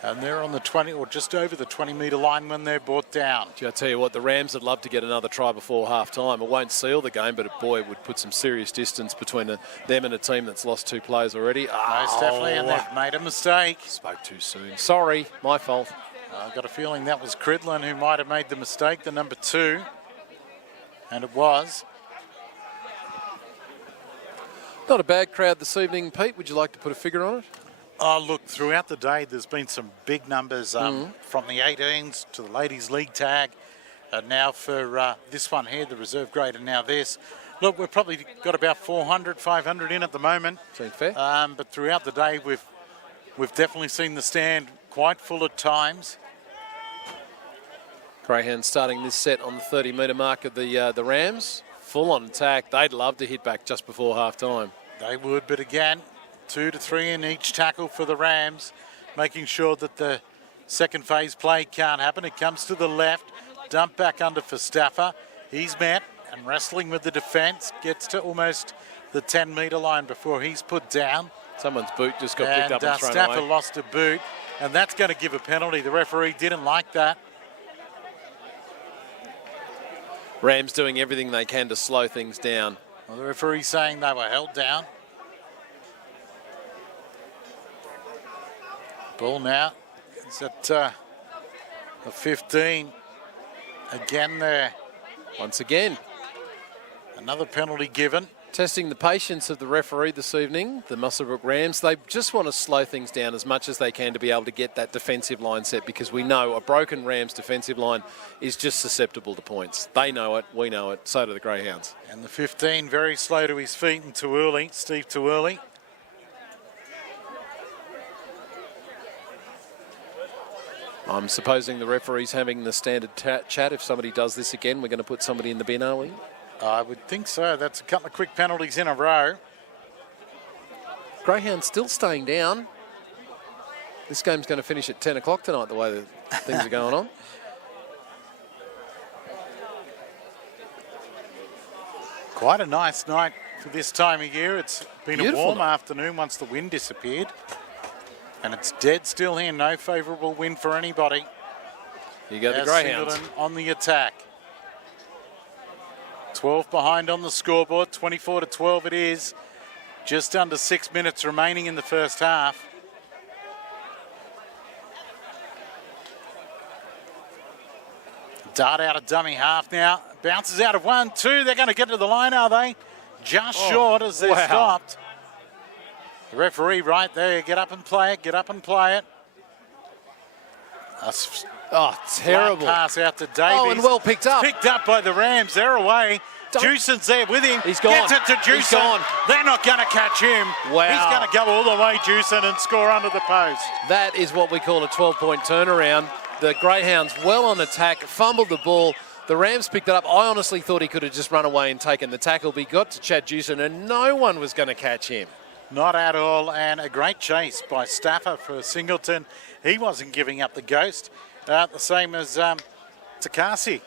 And they're on the 20, or just over the 20-metre line when they're brought down. Gee, I tell you what, the Rams would love to get another try before half-time. It won't seal the game, but boy, it would put some serious distance between them and a team that's lost 2 players already. Most definitely, and they've made a mistake. Spoke too soon. Sorry, my fault. I've got a feeling that was Cridlin who might have made the mistake, the number 2. And it was. Not a bad crowd this evening, Pete. Would you like to put a figure on it? Oh, look, throughout the day, there's been some big numbers from the 18s to the Ladies League tag. Now for this one here, the reserve grade, and now this. Look, we've probably got about 400, 500 in at the moment. Seems fair. But throughout the day, we've definitely seen the stand quite full at times. Greyhound starting this set on the 30-metre mark of the Rams. Full on attack. They'd love to hit back just before half-time. They would, but again, 2 to 3 in each tackle for the Rams, making sure that the second phase play can't happen. It comes to the left, dump back under for Staffer. He's met and wrestling with the defence, gets to almost the 10-metre line before he's put down. Someone's boot just got picked up and thrown Staffer away. lost a boot, and that's going to give a penalty. The referee didn't like that. Rams doing everything they can to slow things down. Well, the referee's saying they were held down. Ball now. It's at the 15. Again there. Once again. Another penalty given. Testing the patience of the referee this evening, the Muswellbrook Rams. They just want to slow things down as much as they can to be able to get that defensive line set, because we know a broken Rams defensive line is just susceptible to points. They know it, we know it, so do the Greyhounds. And the 15 very slow to his feet and too early. Steve too early. I'm supposing the referee's having the standard chat. If somebody does this again, we're going to put somebody in the bin, are we? I would think so. That's a couple of quick penalties in a row. Greyhound still staying down. This game's going to finish at 10 o'clock tonight, the way that things are going on. Quite a nice night for this time of year. It's been Beautiful a warm night. afternoon once the wind disappeared. And it's dead still here. No favourable wind for anybody. You go the Greyhounds. Singleton on the attack. 12 behind on the scoreboard. 24 to 12 it is. Just under 6 minutes remaining in the first half. Dart out of dummy half now. Bounces out of 1, 2. They're going to get to the line, are they? just short as they're wow. stopped. The referee right there, get up and play it, get up and play it. Terrible. Pass out to Davies. Oh, and well picked up. Picked up by the Rams, they're away. Jewson's there with him. He's gone. Gets it to Jewson. He's gone. They're not going to catch him. Wow. He's going to go all the way, Jewson, and score under the post. That is what we call a 12-point turnaround. The Greyhounds well on attack, fumbled the ball. The Rams picked it up. I honestly thought he could have just run away and taken the tackle, but he got to Chad Jewson, and no one was going to catch him. Not at all, and a great chase by Stafford for Singleton. He wasn't giving up the ghost, the same as Takasi.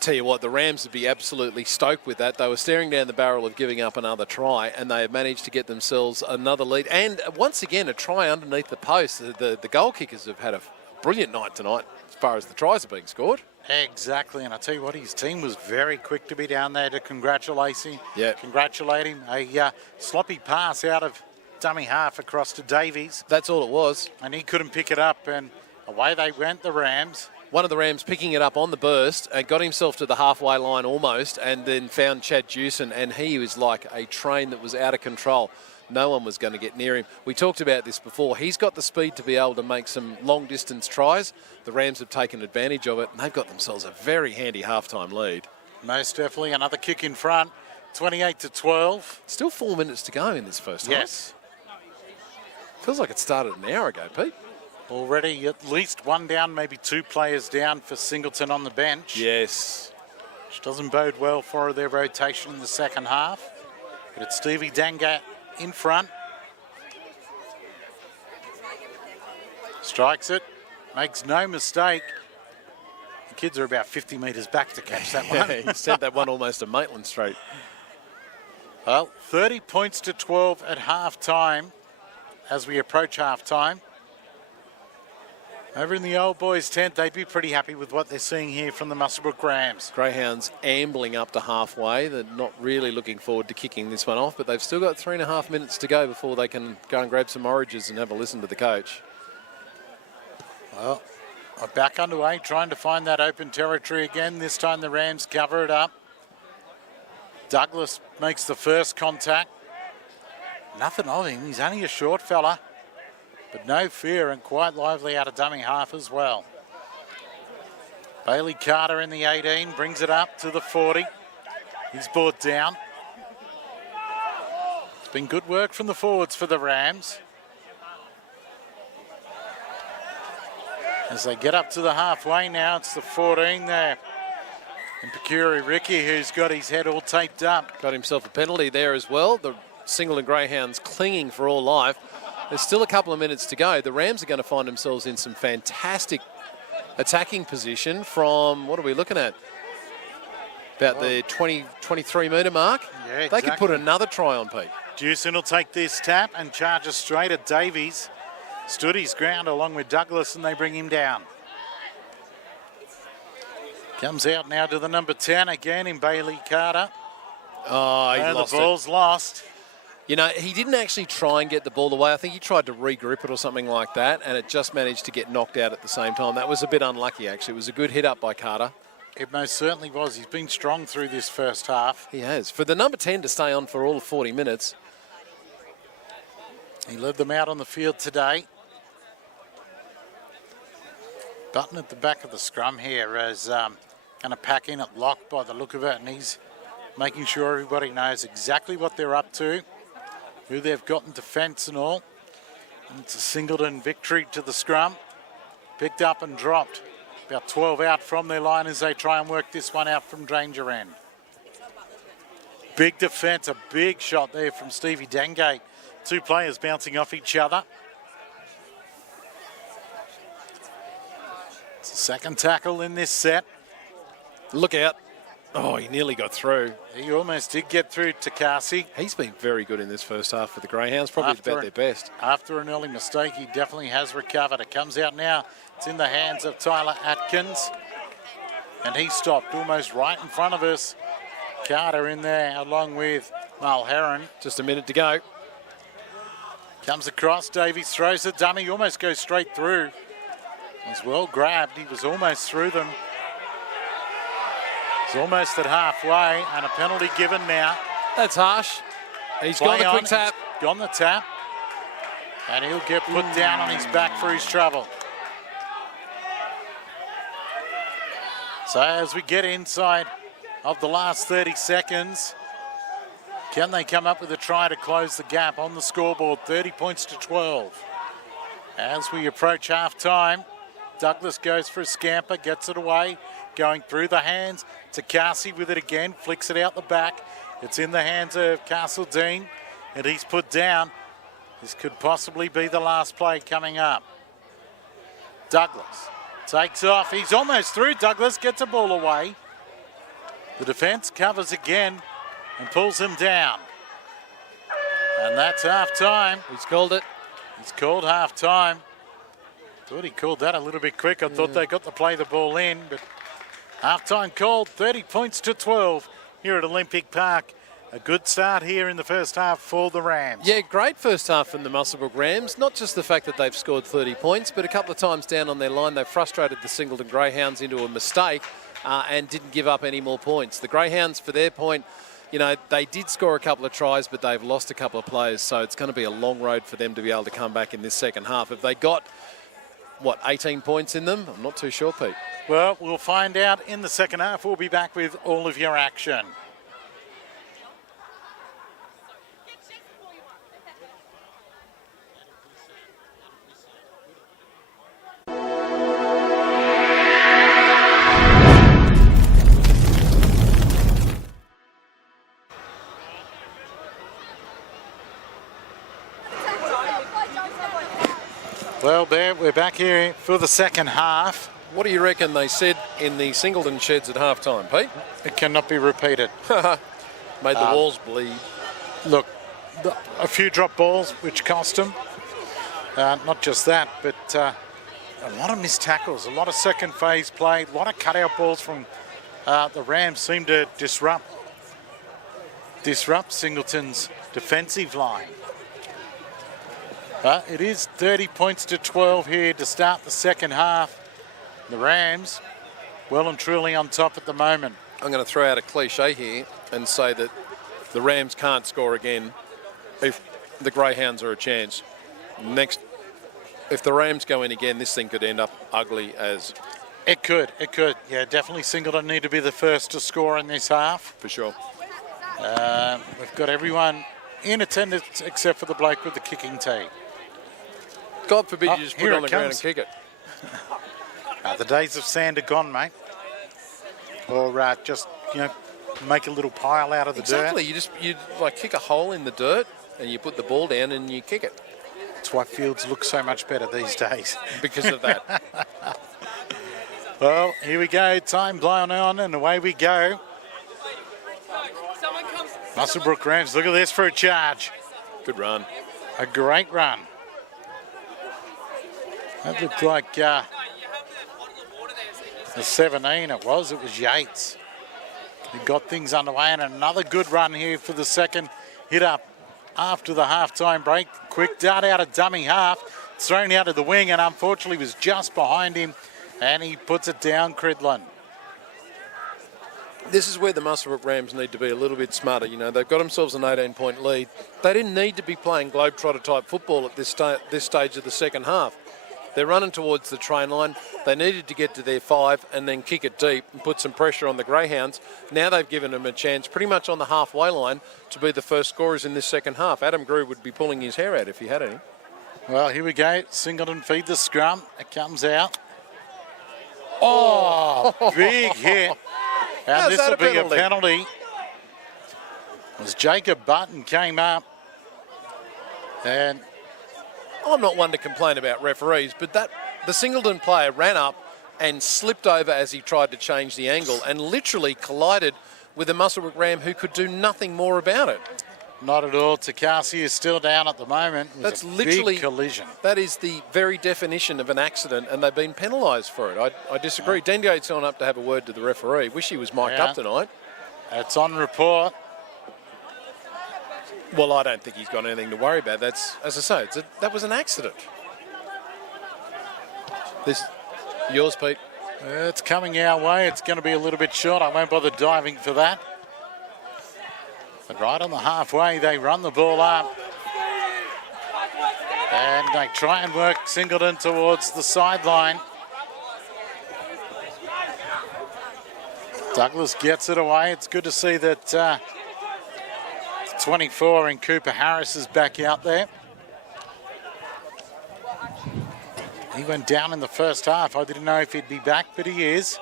Tell you what, the Rams would be absolutely stoked with that. They were staring down the barrel of giving up another try, and they have managed to get themselves another lead. And once again, a try underneath the post. The goal kickers have had a brilliant night tonight as far as the tries are being scored. Exactly, and I tell you what, his team was very quick to be down there to congratulate him. Yeah. Congratulate him. A sloppy pass out of dummy half across to Davies. That's all it was. And he couldn't pick it up, and away they went, the Rams. One of the Rams picking it up on the burst and got himself to the halfway line almost, and then found Chad Jewson, and he was like a train that was out of control. No one was going to get near him. We talked about this before. He's got the speed to be able to make some long-distance tries. The Rams have taken advantage of it, and they've got themselves a very handy halftime lead. Most definitely. Another kick in front, 28-12. Still 4 minutes to go in this first half. Yes. Feels like it started an hour ago, Pete. Already at least one down, maybe two players down for Singleton on the bench. Yes. Which doesn't bode well for their rotation in the second half. But it's Stevie Danga in front. Strikes it, makes no mistake. The kids are about 50 metres back to catch that one. He sent that one almost to Maitland Street. Well, 30 points to 12 at half-time as we approach half-time. Over in the old boys' tent, they'd be pretty happy with what they're seeing here from the Muswellbrook Rams. Greyhounds ambling up to halfway. They're not really looking forward to kicking this one off, but they've still got 3.5 minutes to go before they can go and grab some oranges and have a listen to the coach. Well, we're back underway, trying to find that open territory again. This time the Rams cover it up. Douglas makes the first contact. Nothing of him. He's only a short fella. But no fear, and quite lively out of dummy half as well. Bailey Carter in the 18, brings it up to the 40. He's brought down. It's been good work from the forwards for the Rams. As they get up to the halfway now, it's the 14 there. And Pecuri Ricky, who's got his head all taped up. Got himself a penalty there as well. The Singleton Greyhounds clinging for all life. There's still a couple of minutes to go. The Rams are going to find themselves in some fantastic attacking position from, what are we looking at? About the 23 metre mark. Yeah, exactly. They could put another try on, Pete. Jewson will take this tap and charges straight at Davies. Stood his ground along with Douglas, and they bring him down. Comes out now to the number 10 again in Bailey Carter. Oh, he lost the ball's lost. You know, he didn't actually try and get the ball away. I think he tried to regrip it or something like that, and it just managed to get knocked out at the same time. That was a bit unlucky, actually. It was a good hit up by Carter. It most certainly was. He's been strong through this first half. He has. For the number 10 to stay on for all of 40 minutes. He led them out on the field today. Button at the back of the scrum here is going to pack in at lock by the look of it, and he's making sure everybody knows exactly what they're up to, who they've got in defence and all. And it's a Singleton victory to the scrum. Picked up and dropped. About 12 out from their line as they try and work this one out from danger end. Big defence, a big shot there from Stevie Dengate. Two players bouncing off each other. It's the second tackle in this set. Look out. Oh, he nearly got through. He almost did get through Takasi. He's been very good in this first half for the Greyhounds, probably about their best. After an early mistake, he definitely has recovered. It comes out now. It's in the hands of Tyler Atkins. And he stopped almost right in front of us. Carter in there along with Mulherron. Just a minute to go. Comes across, Davies throws the dummy, almost goes straight through. Was well grabbed, he was almost through them. It's almost at halfway, and a penalty given now. That's harsh. He's got the quick tap. He's gone the tap. And he'll get put down on his back for his trouble. So as we get inside of the last 30 seconds, can they come up with a try to close the gap on the scoreboard? 30 points to 12. As we approach half-time, Douglas goes for a scamper, gets it away, going through the hands to Cassie with it again, flicks it out the back. It's in the hands of Castledine, and he's put down. This could possibly be the last play coming up. Douglas takes off. He's almost through. Douglas gets a ball away. The defence covers again and pulls him down. And that's half-time. He's called it. He's called half-time. Thought he called that a little bit quick. I thought they got to play the ball in, but half-time called. 30 points to 12 here at Olympic Park. A good start here in the first half for the Rams. Yeah, great first half from the Muswellbrook Rams. Not just the fact that they've scored 30 points, but a couple of times down on their line, they frustrated the Singleton Greyhounds into a mistake and didn't give up any more points. The Greyhounds, for their point, you know, they did score a couple of tries, but they've lost a couple of players, so it's going to be a long road for them to be able to come back in this second half. Have they got, 18 points in them? I'm not too sure, Pete. Well, we'll find out in the second half. We'll be back with all of your action. Well, Bear, we're back here for the second half. What do you reckon they said in the Singleton sheds at half-time, Pete? It cannot be repeated. Made the walls bleed. Look, a few drop balls, which cost them. Not just that, but a lot of missed tackles, a lot of second phase play, a lot of cut-out balls from the Rams seem to disrupt Singleton's defensive line. But it is 30 points to 12 here to start the second half. The Rams, well and truly on top at the moment. I'm going to throw out a cliche here and say that the Rams can't score again if the Greyhounds are a chance. Next, if the Rams go in again, this thing could end up ugly as... It could. Yeah, definitely Singleton need to be the first to score in this half. For sure. We've got everyone in attendance except for the bloke with the kicking tee. God forbid you just put it on the ground and kick it. The days of sand are gone, mate. Or just, make a little pile out of the dirt. Exactly. You kick a hole in the dirt and you put the ball down and you kick it. That's why fields look so much better these days. Because of that. Well, here we go. Time blowing on and away we go. Muswellbrook Rams, look at this for a charge. Good run. A great run. That looked like the 17 it was Yates. He got things underway, and another good run here for the second hit up after the half-time break. Quick dart out of dummy half. It's thrown out of the wing and unfortunately was just behind him, and he puts it down, Cridlin. This is where the Muswellbrook Rams need to be a little bit smarter. They've got themselves an 18-point lead. They didn't need to be playing Globetrotter-type football at this stage of the second half. They're running towards the train line. They needed to get to their 5 and then kick it deep and put some pressure on the Greyhounds. Now they've given them a chance pretty much on the halfway line to be the first scorers in this second half. Adam Grew would be pulling his hair out if he had any. Well, here we go. Singleton feed the scrum. It comes out. Oh, big hit. And this will be a penalty. As Jacob Button came up. And I'm not one to complain about referees, but the Singleton player ran up and slipped over as he tried to change the angle and literally collided with a Muswellbrook Ram who could do nothing more about it. Not at all. Takasi is still down at the moment. That's literally big collision. That is the very definition of an accident, and they've been penalised for it. I disagree. Dean Gates gone up to have a word to the referee. Wish he was mic'd up tonight. It's on report. Well, I don't think he's got anything to worry about. That's, as I say, that was an accident. Yours, Pete. It's coming our way. It's going to be a little bit short. I won't bother diving for that. But right on the halfway, they run the ball up. And they try and work Singleton towards the sideline. Douglas gets it away. It's good to see that 24 and Cooper Harris is back out there. He went down in the first half. I didn't know if he'd be back, but he is.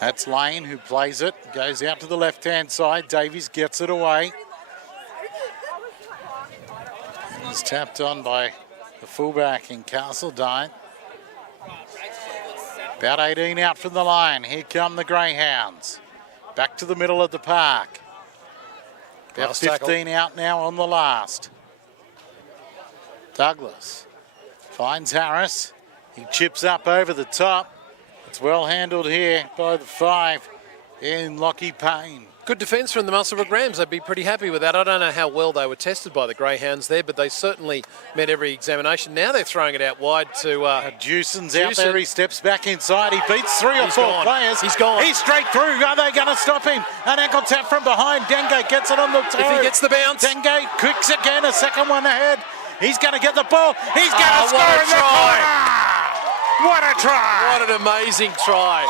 That's Lane who plays it. Goes out to the left-hand side. Davies gets it away. He's tapped on by the fullback in Castledine. About 18 out from the line. Here come the Greyhounds. Back to the middle of the park. About Last 15 out now on the last. Douglas finds Harris. He chips up over the top. It's well handled here by the 5 in Lockie Payne. Good defence from the Muswellbrook Rams. They'd be pretty happy with that. I don't know how well they were tested by the Greyhounds there, but they certainly met every examination. Now they're throwing it out wide to... Dewson's out there. He steps back inside. He beats 3 or 4 players. He's gone. He's straight through. Are they going to stop him? An ankle tap from behind. Dengate gets it on the toe. If he gets the bounce. Dengate quicks again. A second one ahead. He's going to get the ball. He's going to score in the corner. What a try. What an amazing try.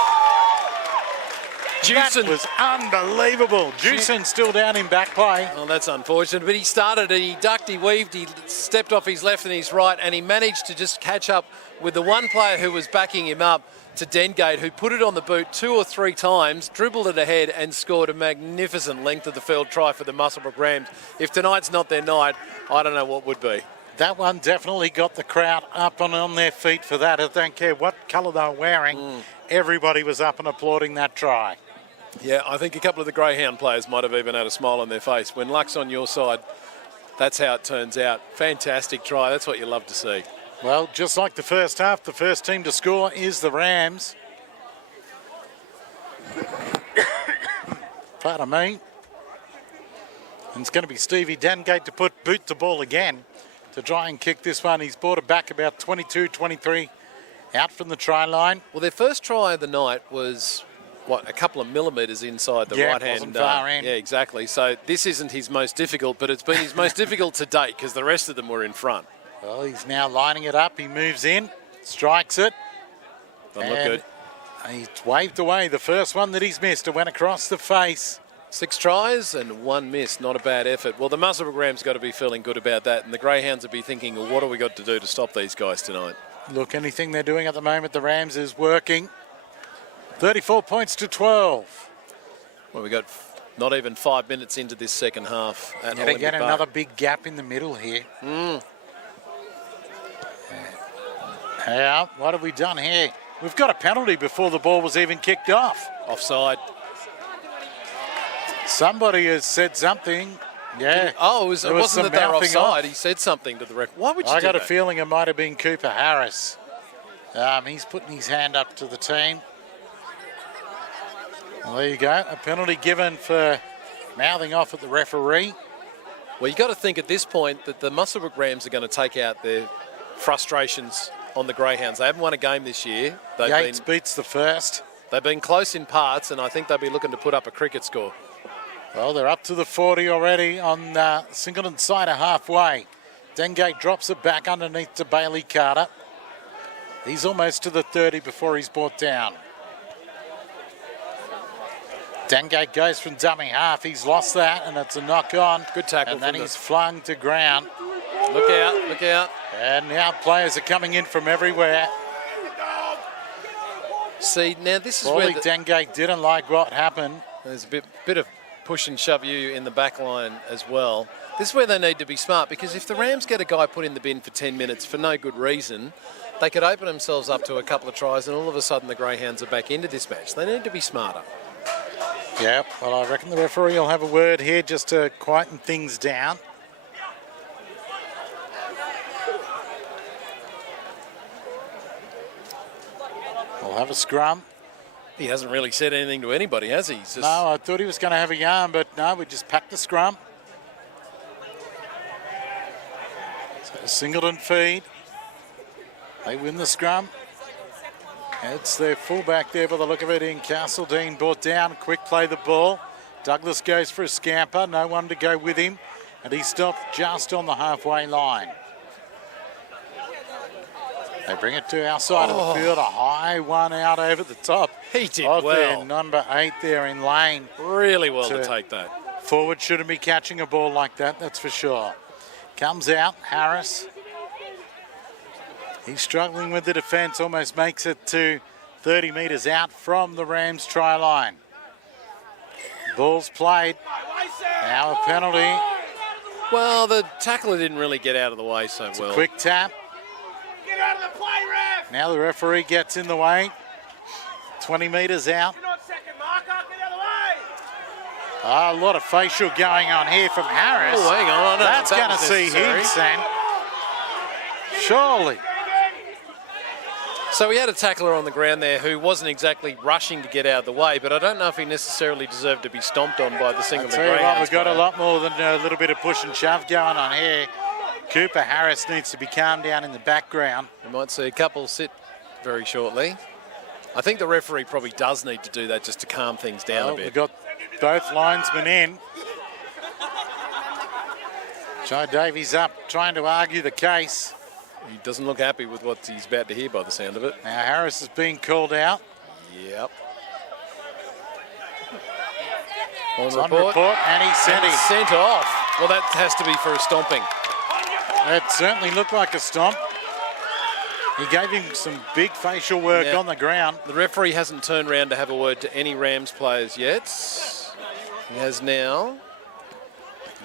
That was unbelievable. Jewson still down in back play. Well, that's unfortunate, but he started it, he ducked, he weaved, he stepped off his left and his right, and he managed to just catch up with the one player who was backing him up, to Dengate, who put it on the boot 2 or 3 times, dribbled it ahead and scored a magnificent length of the field try for the Muswellbrook Rams. If tonight's not their night, I don't know what would be. That one definitely got the crowd up and on their feet for that. I don't care what colour they were wearing. Everybody was up and applauding that try. Yeah, I think a couple of the Greyhound players might have even had a smile on their face. When luck's on your side, that's how it turns out. Fantastic try. That's what you love to see. Well, just like the first half, the first team to score is the Rams. Pardon me. And it's going to be Stevie Dengate to boot the ball again to try and kick this one. He's brought it back about 22, 23 out from the try line. Well, their first try of the night was... a couple of millimetres inside the right hand. Wasn't far in. Yeah, exactly. So this isn't his most difficult, but it's been his most difficult to date because the rest of them were in front. Well, he's now lining it up. He moves in, strikes it. Doesn't look good. He waved away the first one that he's missed. It went across the face. 6 tries and 1 miss. Not a bad effort. Well, the Muswellbrook Rams got to be feeling good about that, and the Greyhounds will be thinking, well, what have we got to do to stop these guys tonight? Look, anything they're doing at the moment, the Rams is working. 34 points to 12. Well, we got not even 5 minutes into this second half. And again, another big gap in the middle here. Yeah, what have we done here? We've got a penalty before the ball was even kicked off. Offside. Somebody has said something. Yeah. Oh, it wasn't that they were offside. He said something to the ref. Why would you do that? I got a feeling it might have been Cooper Harris. He's putting his hand up to the team. Well, there you go. A penalty given for mouthing off at the referee. Well, you got to think at this point that the Muswellbrook Rams are going to take out their frustrations on the Greyhounds. They haven't won a game this year. Yates beats the first. They've been close in parts, and I think they'll be looking to put up a cricket score. Well, they're up to the 40 already on Singleton side of halfway. Dengate drops it back underneath to Bailey Carter. He's almost to the 30 before he's brought down. Dengate goes from dummy half. He's lost that, and it's a knock on. Good tackle. And then he's flung to ground. Look out, look out. And now players are coming in from everywhere. See, now this is Wally where Dengate didn't like what happened. There's a bit of push and shove you in the back line as well. This is where they need to be smart, because if the Rams get a guy put in the bin for 10 minutes for no good reason, they could open themselves up to a couple of tries, and all of a sudden the Greyhounds are back into this match. They need to be smarter. Yeah, well, I reckon the referee will have a word here just to quieten things down. We'll have a scrum. He hasn't really said anything to anybody, has he? No, I thought he was going to have a yarn, but no, we just packed the scrum. So Singleton feed. They win the scrum. It's their fullback there by the look of it in Castledine, brought down, quick play the ball. Douglas goes for a scamper, no one to go with him, and he stopped just on the halfway line. They bring it to our side of the field, a high one out over the top. He did of well. their number 8 there in lane. Really well to take that. Forward shouldn't be catching a ball like that, that's for sure. Comes out, Harris. He's struggling with the defence, almost makes it to 30 metres out from the Rams try line. Ball's played. Now a penalty. Well, the tackler didn't really get out of the way so well. Quick tap. Get out of the play, ref! Now the referee gets in the way. 20 metres out. You're not second marker, get out of the way! A lot of facial going on here from Harris. Oh, hang on. That's going to see him sent. Surely. So we had a tackler on the ground there who wasn't exactly rushing to get out of the way, but I don't know if he necessarily deserved to be stomped on by the Singleton Greyhounds. We've got a lot more than a little bit of push and shove going on here. Cooper Harris needs to be calmed down in the background. We might see a couple sit very shortly. I think the referee probably does need to do that just to calm things down a bit. We've got both linesmen in. Joe Davies up, trying to argue the case. He doesn't look happy with what he's about to hear by the sound of it. Now Harris is being called out. Yep. On report, and he's sent off. Well, that has to be for a stomping. It certainly looked like a stomp. He gave him some big facial work on the ground. The referee hasn't turned around to have a word to any Rams players yet. He has now.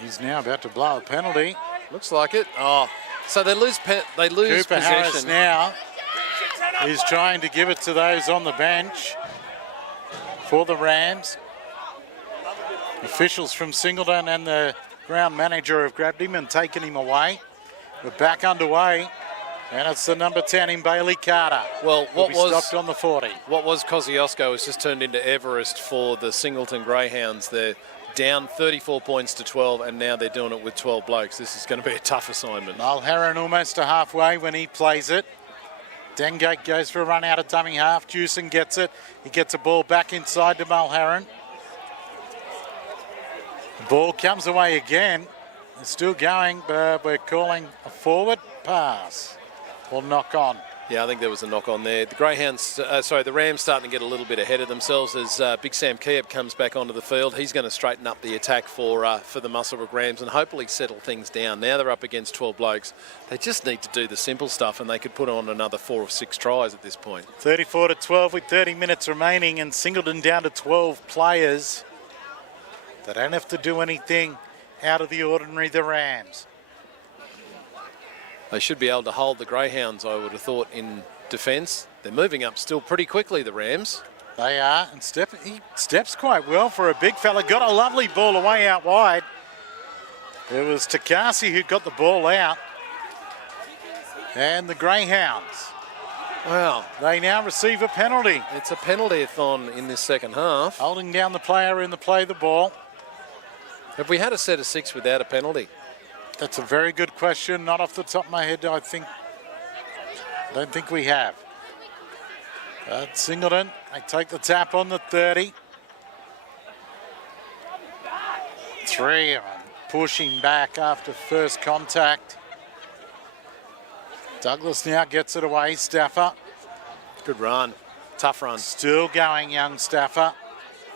He's now about to blow a penalty. Looks like it. Oh, so they lose Cooper possession. Harris now is trying to give it to those on the bench for the Rams. Officials from Singleton and the ground manager have grabbed him and taken him away. We're back underway, and it's the number 10 in Bailey Carter. Well, what was stopped on the 40? What was Kosciuszko has just turned into Everest for the Singleton Greyhounds. They're down 34 points to 12, and now they're doing it with 12 blokes. This is going to be a tough assignment. Mulherron almost to halfway when he plays it. Dengate goes for a run out of dummy half. Jewson gets it. He gets a ball back inside to Mulherron. The ball comes away again. It's still going, but we're calling a forward pass or knock on. Yeah, I think there was a knock on there. The the Rams starting to get a little bit ahead of themselves as Big Sam Keep comes back onto the field. He's going to straighten up the attack for the Muswellbrook Rams and hopefully settle things down. Now they're up against 12 blokes. They just need to do the simple stuff, and they could put on another 4 or 6 tries at this point. 34 to 12 with 30 minutes remaining, and Singleton down to 12 players. They don't have to do anything out of the ordinary, the Rams. They should be able to hold the Greyhounds, I would have thought, in defence. They're moving up still pretty quickly, the Rams. They are, and he steps quite well for a big fella. Got a lovely ball away out wide. It was Takasi who got the ball out. And the Greyhounds. Wow. They now receive a penalty. It's a penalty-a-thon in this second half. Holding down the player in the play the ball. Have we had a set of 6 without a penalty? That's a very good question. Not off the top of my head, I don't think we have. But Singleton, they take the tap on the 30. 3 of them pushing back after first contact. Douglas now gets it away, Stafford. Good run. Tough run. Still going, young Stafford.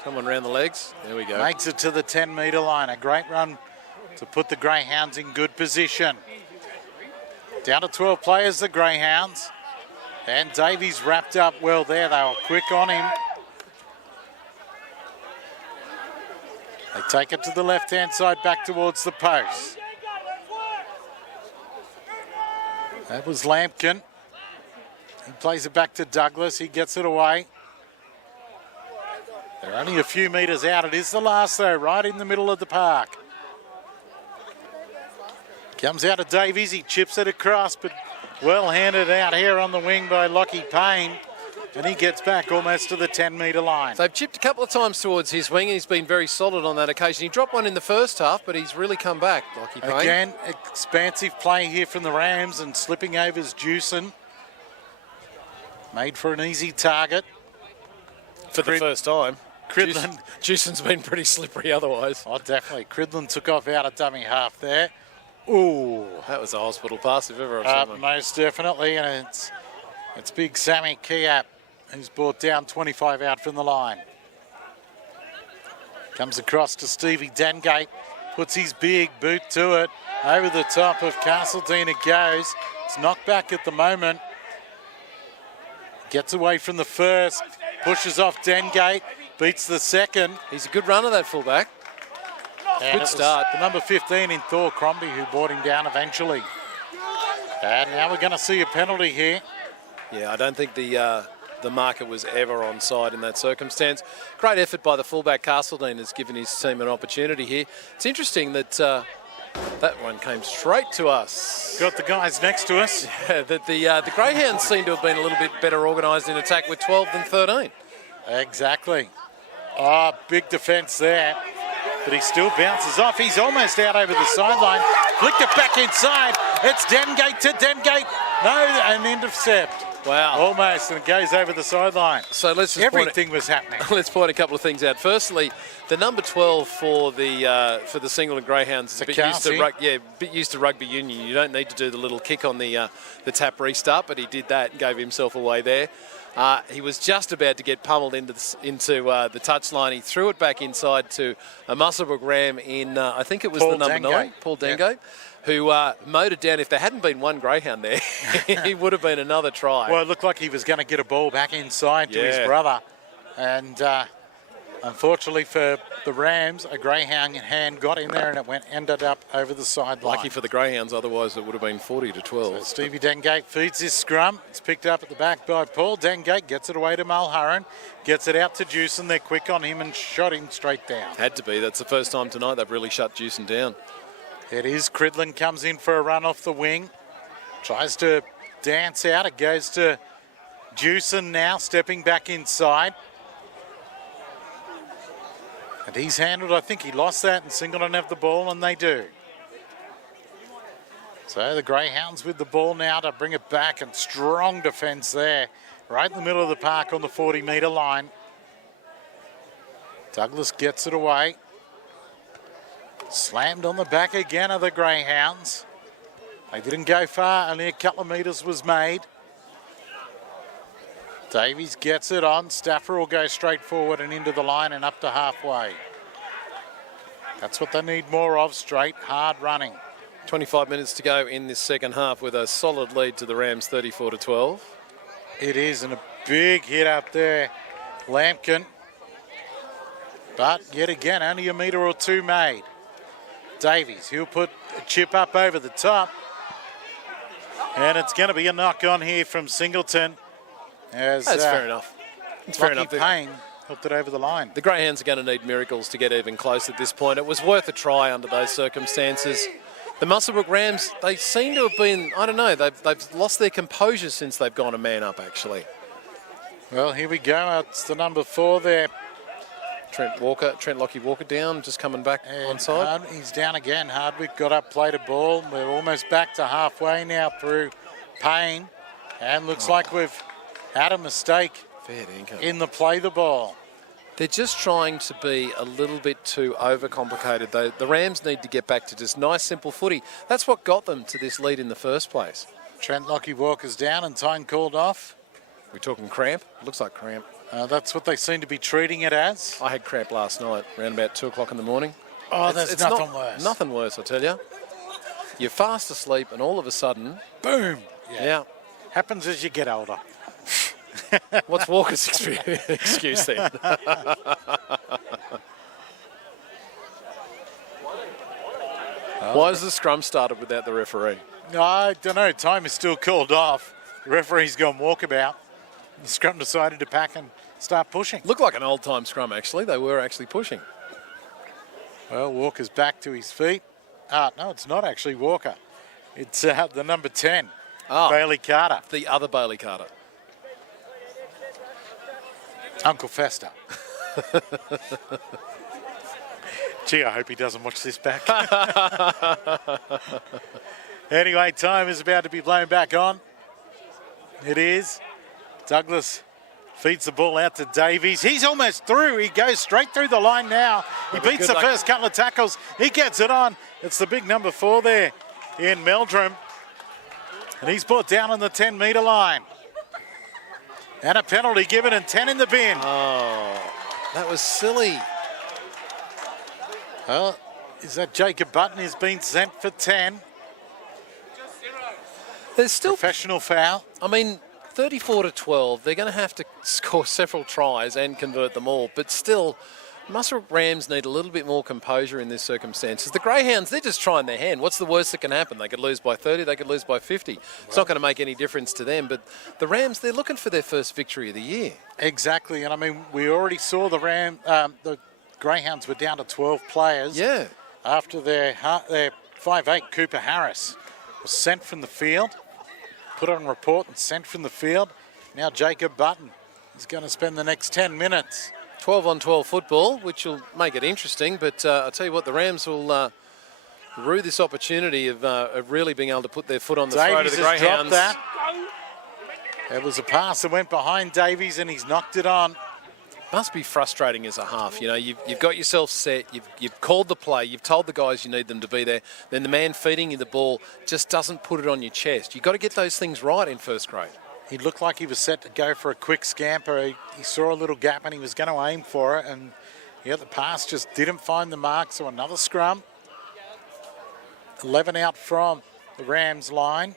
Someone round the legs. There we go. Makes it to the 10-metre line. A great run to put the Greyhounds in good position. Down to 12 players, the Greyhounds. And Davies wrapped up well there. They were quick on him. They take it to the left-hand side, back towards the post. That was Lampkin. He plays it back to Douglas. He gets it away. They're only a few metres out. It is the last, though, right in the middle of the park. Comes out to Davies. He chips it across, but well handed out here on the wing by Lockie Payne. And he gets back almost to the 10-metre line. They've chipped a couple of times towards his wing, and he's been very solid on that occasion. He dropped one in the first half, but he's really come back, Lockie Payne. Again, expansive play here from the Rams, and slipping over's Jewson. Made for an easy target. For the first time. Cridlin. Juicen's been pretty slippery otherwise. Oh, definitely. Cridlin took off out of dummy half there. Ooh. That was a hospital pass if ever I've seen one. Most definitely, and it's big Sammy Kiap who's brought down 25 out from the line. Comes across to Stevie Dengate, puts his big boot to it. Over the top of Castledine it goes. It's knocked back at the moment. Gets away from the first, pushes off Dengate, beats the second. He's a good runner, that fullback. And Good start. The number 15 in Thor Crombie who brought him down eventually. And now we're going to see a penalty here. Yeah, I don't think the marker was ever onside in that circumstance. Great effort by the fullback. Castledine has given his team an opportunity here. It's interesting that that one came straight to us. Got the guys next to us. Yeah, that the Greyhounds seem to have been a little bit better organised in attack with 12 than 13. Exactly. Oh, big defence there. But he still bounces off. He's almost out over the sideline. Flicked it back inside. It's Dengate to Dengate. No, an intercept. Wow. Almost, and it goes over the sideline. So let's just Everything was happening. Let's point a couple of things out. Firstly, the number 12 for the Singleton Greyhounds is a bit used to rugby union. You don't need to do the little kick on the tap restart, but he did that and gave himself away there. He was just about to get pummeled into the touchline. He threw it back inside to a Muswellbrook Ram in, I think it was the number 9, Paul Dengate, who mowed it down. If there hadn't been one Greyhound there, he would have been another try. Well, it looked like he was going to get a ball back inside to his brother. And unfortunately for the Rams, a Greyhound hand got in there and it ended up over the sideline. Lucky for the Greyhounds, otherwise it would have been 40-12. So Stevie Dengate feeds his scrum. It's picked up at the back by Paul. Dengate gets it away to Mulherron, gets it out to Juicen. They're quick on him and shot him straight down. Had to be. That's the first time tonight they've really shut Juicen down. It is. Cridlin comes in for a run off the wing. Tries to dance out. It goes to Juicen now, stepping back inside. And he's handled, I think he lost that, and Singleton have the ball, and they do. So the Greyhounds with the ball now to bring it back, and strong defence there. Right in the middle of the park on the 40-metre line. Douglas gets it away. Slammed on the back again of the Greyhounds. They didn't go far, only a couple of metres was made. Davies gets it on. Stafford will go straight forward and into the line and up to halfway. That's what they need more of, straight, hard running. 25 minutes to go in this second half with a solid lead to the Rams, 34-12. It is, and a big hit up there, Lampkin. But yet again, only a metre or two made. Davies, he'll put a chip up over the top. And it's going to be a knock on here from Singleton. That's fair enough. It's fair enough. Payne helped it over the line. The Greyhounds are going to need miracles to get even close at this point. It was worth a try under those circumstances. The Muswellbrook Rams, they seem to have been, I don't know, they've lost their composure since they've gone a man up, actually. Well, here we go. It's the number 4 there. Trent Lockie Walker down, just coming back onside. He's down again. Hardwick got up, played a ball. We're almost back to halfway now through Payne. And looks like we've had a mistake in the play the ball. They're just trying to be a little bit too overcomplicated. The Rams need to get back to just nice, simple footy. That's what got them to this lead in the first place. Trent Lockie Walker's down and time called off. We're talking cramp? Looks like cramp. That's what they seem to be treating it as. I had cramp last night, around about 2 o'clock in the morning. Oh, it's nothing worse. Nothing worse, I tell you. You're fast asleep and all of a sudden... Boom! Yeah. Happens as you get older. What's Walker's excuse then? Why has the scrum started without the referee? I don't know. Time is still called off. The referee's gone walkabout. The scrum decided to pack and start pushing. Looked like an old-time scrum, actually. They were actually pushing. Well, Walker's back to his feet. No, it's not actually Walker. It's the number 10, Bailey Carter. The other Bailey Carter. Uncle Fester. Gee, I hope he doesn't watch this back. Anyway, time is about to be blown back on. It is. Douglas Feeds the ball out to Davies. He's almost through. He goes straight through the line now. He beats the first couple of tackles. He gets it on. It's the big number 4 there in Meldrum. And he's brought down on the 10-metre line. And a penalty given and 10 in the bin. Oh, that was silly. Well, is that Jacob Button has been sent for 10. There's still professional foul. I mean, 34-12. They're going to have to score several tries and convert them all. But still, Muswellbrook Rams need a little bit more composure in this circumstances. The Greyhounds, they're just trying their hand. What's the worst that can happen? They could lose by 30. They could lose by 50. It's not going to make any difference to them. But the Rams, they're looking for their first victory of the year. Exactly. And I mean, we already saw the Greyhounds were down to 12 players. Yeah. After their 5'8" Cooper Harris was sent from the field, put on report and sent from the field. Now Jacob Button is going to spend the next 10 minutes. 12-on-12 football, which will make it interesting. But I'll tell you what, the Rams will rue this opportunity of really being able to put their foot on the throat of the Greyhounds. Dropped that. There was a pass that went behind Davies and he's knocked it on. Must be frustrating as a half. You know, you've got yourself set, you've called the play, you've told the guys you need them to be there, then the man feeding you the ball just doesn't put it on your chest. You've got to get those things right in first grade. He looked like he was set to go for a quick scamper. He saw a little gap and he was going to aim for it, and yeah, the pass just didn't find the mark, so another scrum. 11 out from the Rams line.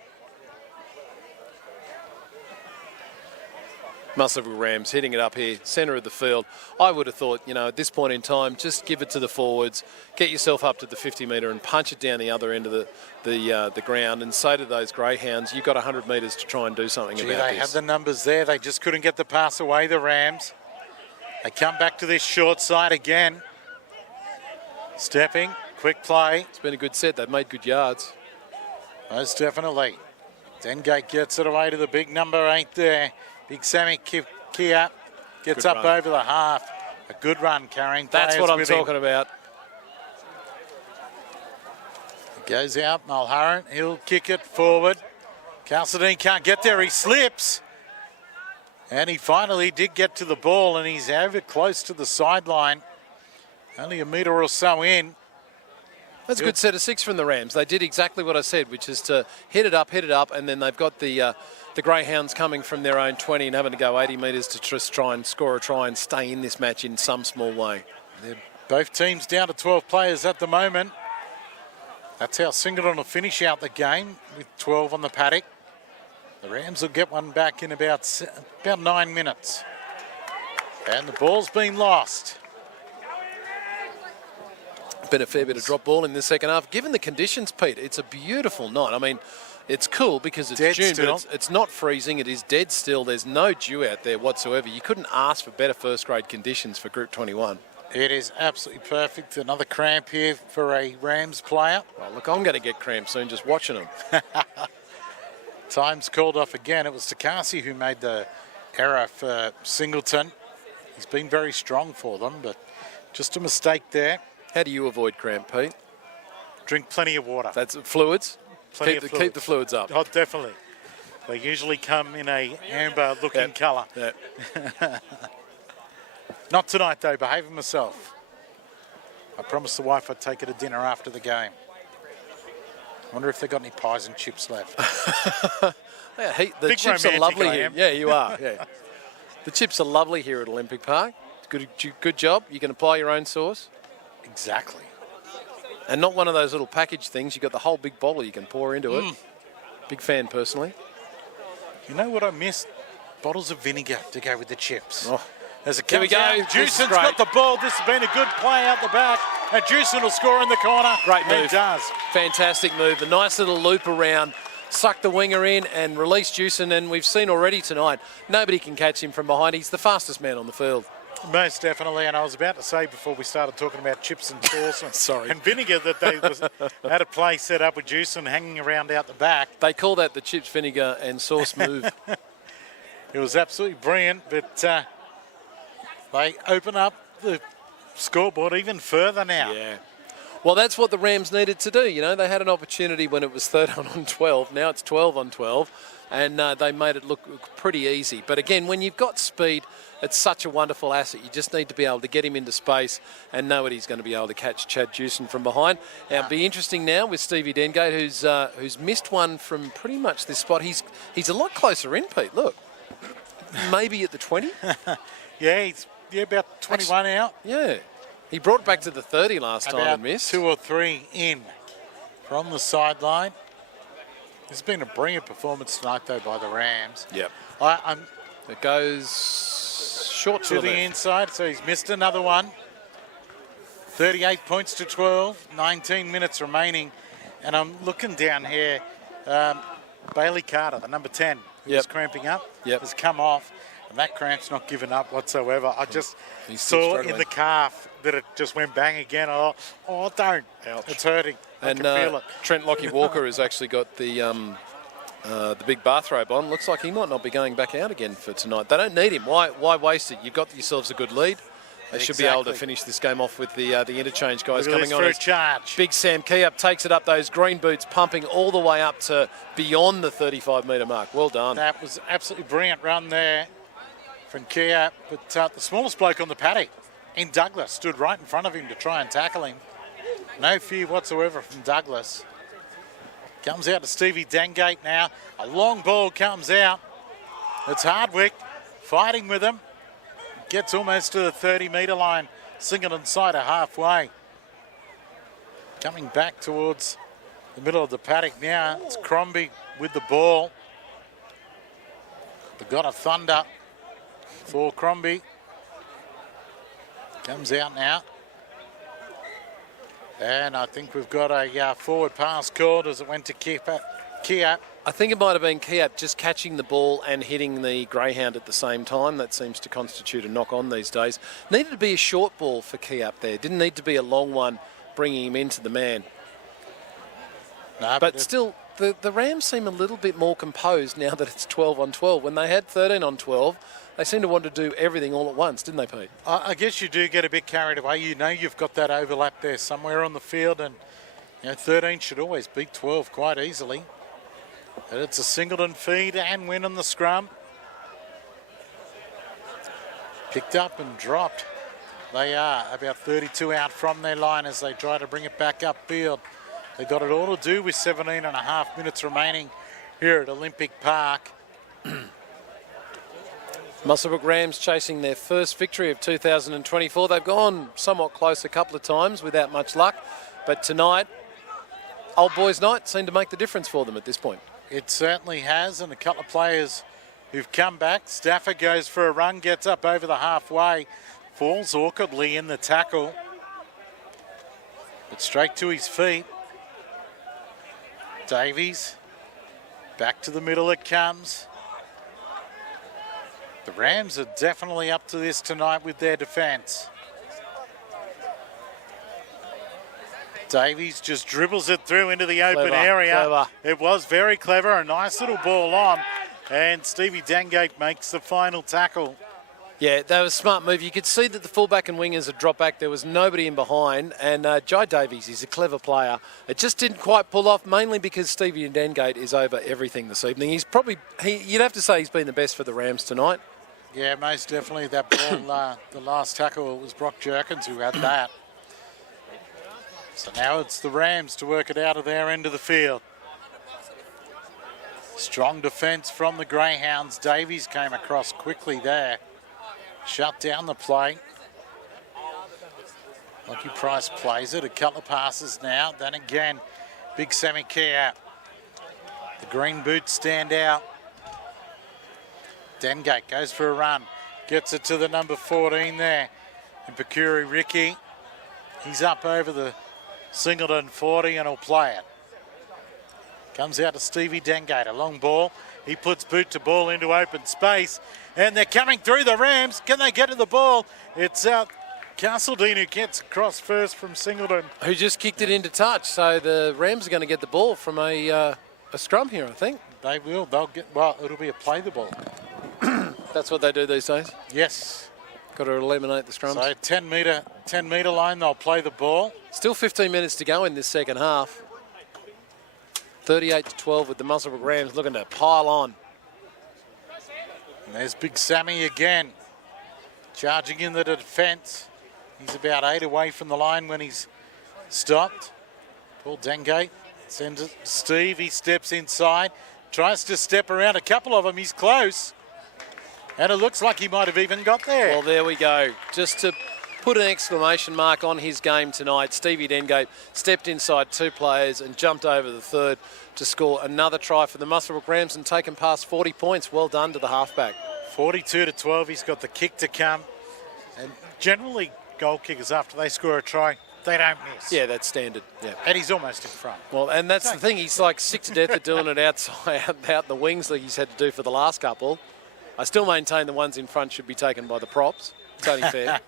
Muswellbrook Rams hitting it up here, centre of the field. I would have thought, you know, at this point in time, just give it to the forwards, get yourself up to the 50-metre and punch it down the other end of the ground and say to those Greyhounds, you've got 100 metres to try and do something about this. They had the numbers there. They just couldn't get the pass away, the Rams. They come back to this short side again. Stepping, quick play. It's been a good set. They've made good yards. Most definitely. Dengate gets it away to the big number 8 there. Big Sammy Kia gets up over the half. A good run carrying players. That's what I'm talking about. Goes out, Mulherron. He'll kick it forward. Castledine can't get there. He slips. And he finally did get to the ball, and he's over close to the sideline. Only a metre or so in. That's a good set of 6 from the Rams. They did exactly what I said, which is to hit it up, and then they've got the Greyhounds coming from their own 20 and having to go 80 metres to just try and score a try and stay in this match in some small way. They're both teams down to 12 players at the moment. That's how Singleton will finish out the game with 12 on the paddock. The Rams will get one back in about 9 minutes. And the ball's been lost. Been a fair bit of drop ball in the second half. Given the conditions, Pete, it's a beautiful night. I mean, it's cool because it's June, but it's not freezing. It is dead still. There's no dew out there whatsoever. You couldn't ask for better first grade conditions for Group 21. It is absolutely perfect. Another cramp here for a Rams player. Well, look, I'm going to get cramps soon just watching them. Time's called off again. It was Takasi who made the error for Singleton. He's been very strong for them, but just a mistake there. How do you avoid cramp, Pete? Drink plenty of water. That's fluids? Keep the fluids up. Oh, definitely. They usually come in a amber-looking colour. Yep. Not tonight, though. Behaving myself. I promised the wife I'd take her to dinner after the game. I wonder if they've got any pies and chips left. Yeah, the chips are lovely here. Yeah, you are. Yeah. The chips are lovely here at Olympic Park. Good job. You can apply your own sauce. Exactly. And not one of those little package things. You've got the whole big bottle you can pour into it. Big fan, personally. You know what I missed? Bottles of vinegar to go with the chips. Oh. As it Here we comes go. out, Jewson's got the ball. This has been a good play out the back. And Jewson will score in the corner. Great move. He does. Fantastic move. A nice little loop around. Suck the winger in and release Jewson. And we've seen already tonight, nobody can catch him from behind. He's the fastest man on the field. Most definitely, and I was about to say before we started talking about chips and sauce and vinegar that they had a play set up with Jewson hanging around out the back. They call that the chips, vinegar and sauce move. It was absolutely brilliant, but they open up the scoreboard even further now. Yeah. Well, that's what the Rams needed to do. You know, they had an opportunity when it was 13 on 12. Now it's 12 on 12. and they made it look pretty easy. But again, when you've got speed, it's such a wonderful asset. You just need to be able to get him into space and know that he's going to be able to catch Chad Jewson from behind. Now, it'll be interesting now with Stevie Dengate, who's missed one from pretty much this spot. He's a lot closer in, Pete. Look, maybe at the 20. Yeah, he's about 21 out. Yeah, he brought it back to the 30 last time and missed. 2 or 3 in from the sideline. It's been a brilliant performance tonight, though, by the Rams. Yep. It goes short to the inside, so he's missed another one. 38 points to 12, 19 minutes remaining. And I'm looking down here. Bailey Carter, the number 10, who was cramping up, has come off. And that cramp's not given up whatsoever. I just saw in the calf that it just went bang again. Oh, don't. Ouch. It's hurting. And I can feel it. Trent Lockie Walker has actually got the big bathrobe on. Looks like he might not be going back out again for tonight. They don't need him. Why waste it? You've got yourselves a good lead. They should be able to finish this game off with the interchange guys coming on. Charge. Big Sam Keup takes it up, those green boots pumping all the way up to beyond the 35-metre mark. Well done. That was absolutely brilliant run there from Keup. But the smallest bloke on the paddock in Douglas stood right in front of him to try and tackle him. No fear whatsoever from Douglas. Comes out to Stevie Dengate now. A long ball comes out. It's Hardwick fighting with him. Gets almost to the 30-metre line. Singleton side of halfway. Coming back towards the middle of the paddock now. It's Crombie with the ball. They've got a thunder for Crombie. Comes out now. And I think we've got a forward pass called as it went to Keup. I think it might have been Keup just catching the ball and hitting the greyhound at the same time. That seems to constitute a knock-on these days. Needed to be a short ball for Keup there. Didn't need to be a long one bringing him into the man. No, but still, the Rams seem a little bit more composed now that it's 12 on 12. When they had 13 on 12, they seem to want to do everything all at once, didn't they, Pete? I guess you do get a bit carried away. You know you've got that overlap there somewhere on the field, and 13 should always beat 12 quite easily. And it's a Singleton feed and win on the scrum. Picked up and dropped. They are about 32 out from their line as they try to bring it back upfield. They've got it all to do with 17 and a half minutes remaining here at Olympic Park. Muswellbrook Rams chasing their first victory of 2024. They've gone somewhat close a couple of times without much luck. But tonight, Old Boys Night seemed to make the difference for them at this point. It certainly has, and a couple of players who've come back. Stafford goes for a run, gets up over the halfway, falls awkwardly in the tackle, but straight to his feet. Davies, back to the middle it comes. The Rams are definitely up to this tonight with their defence. Davies just dribbles it through into the open area. Clever. It was very clever, a nice little ball on. And Stevie Dengate makes the final tackle. Yeah, that was a smart move. You could see that the fullback and wingers had dropped back. There was nobody in behind. And Jai Davies is a clever player. It just didn't quite pull off, mainly because Stevie Dengate is over everything this evening. He's probably, you'd have to say he's been the best for the Rams tonight. Yeah, most definitely. That ball, the last tackle, it was Brock Jerkins who had that. So now it's the Rams to work it out of their end of the field. Strong defence from the Greyhounds. Davies came across quickly there. Shut down the play. Lucky Price plays it. A couple of passes now. Then again, big Sammy Keup. The green boots stand out. Dengate goes for a run. Gets it to the number 14 there. And Pakuri Ricky. He's up over the Singleton 40 and he'll play it. Comes out to Stevie Dengate, a long ball. He puts boot to ball into open space and they're coming through the Rams. Can they get to the ball? It's Castledine who gets across first from Singleton. Who just kicked it into touch. So the Rams are going to get the ball from a scrum here, I think. They will. They'll get, well, it'll be a play the ball. That's what they do these days? Yes. Got to eliminate the scrums. So 10 metre line, they'll play the ball. Still 15 minutes to go in this second half. 38-12 with the Muswellbrook Rams looking to pile on. And there's Big Sammy again, charging in the defence. He's about 8 away from the line when he's stopped. Paul Dengate sends it to Steve. He steps inside, tries to step around a couple of them. He's close. And it looks like he might have even got there. Well, there we go. Just to put an exclamation mark on his game tonight, Stevie Dengate stepped inside 2 players and jumped over the third to score another try for the Muswellbrook Rams and taken past 40 points. Well done to the halfback. 42-12. He's got the kick to come. And generally, goal kickers, after they score a try, they don't miss. Yeah, that's standard. Yeah. And he's almost in front. Well, and that's the thing. He's like sick to death at doing it outside, out the wings like he's had to do for the last couple. I still maintain the ones in front should be taken by the props. It's only fair.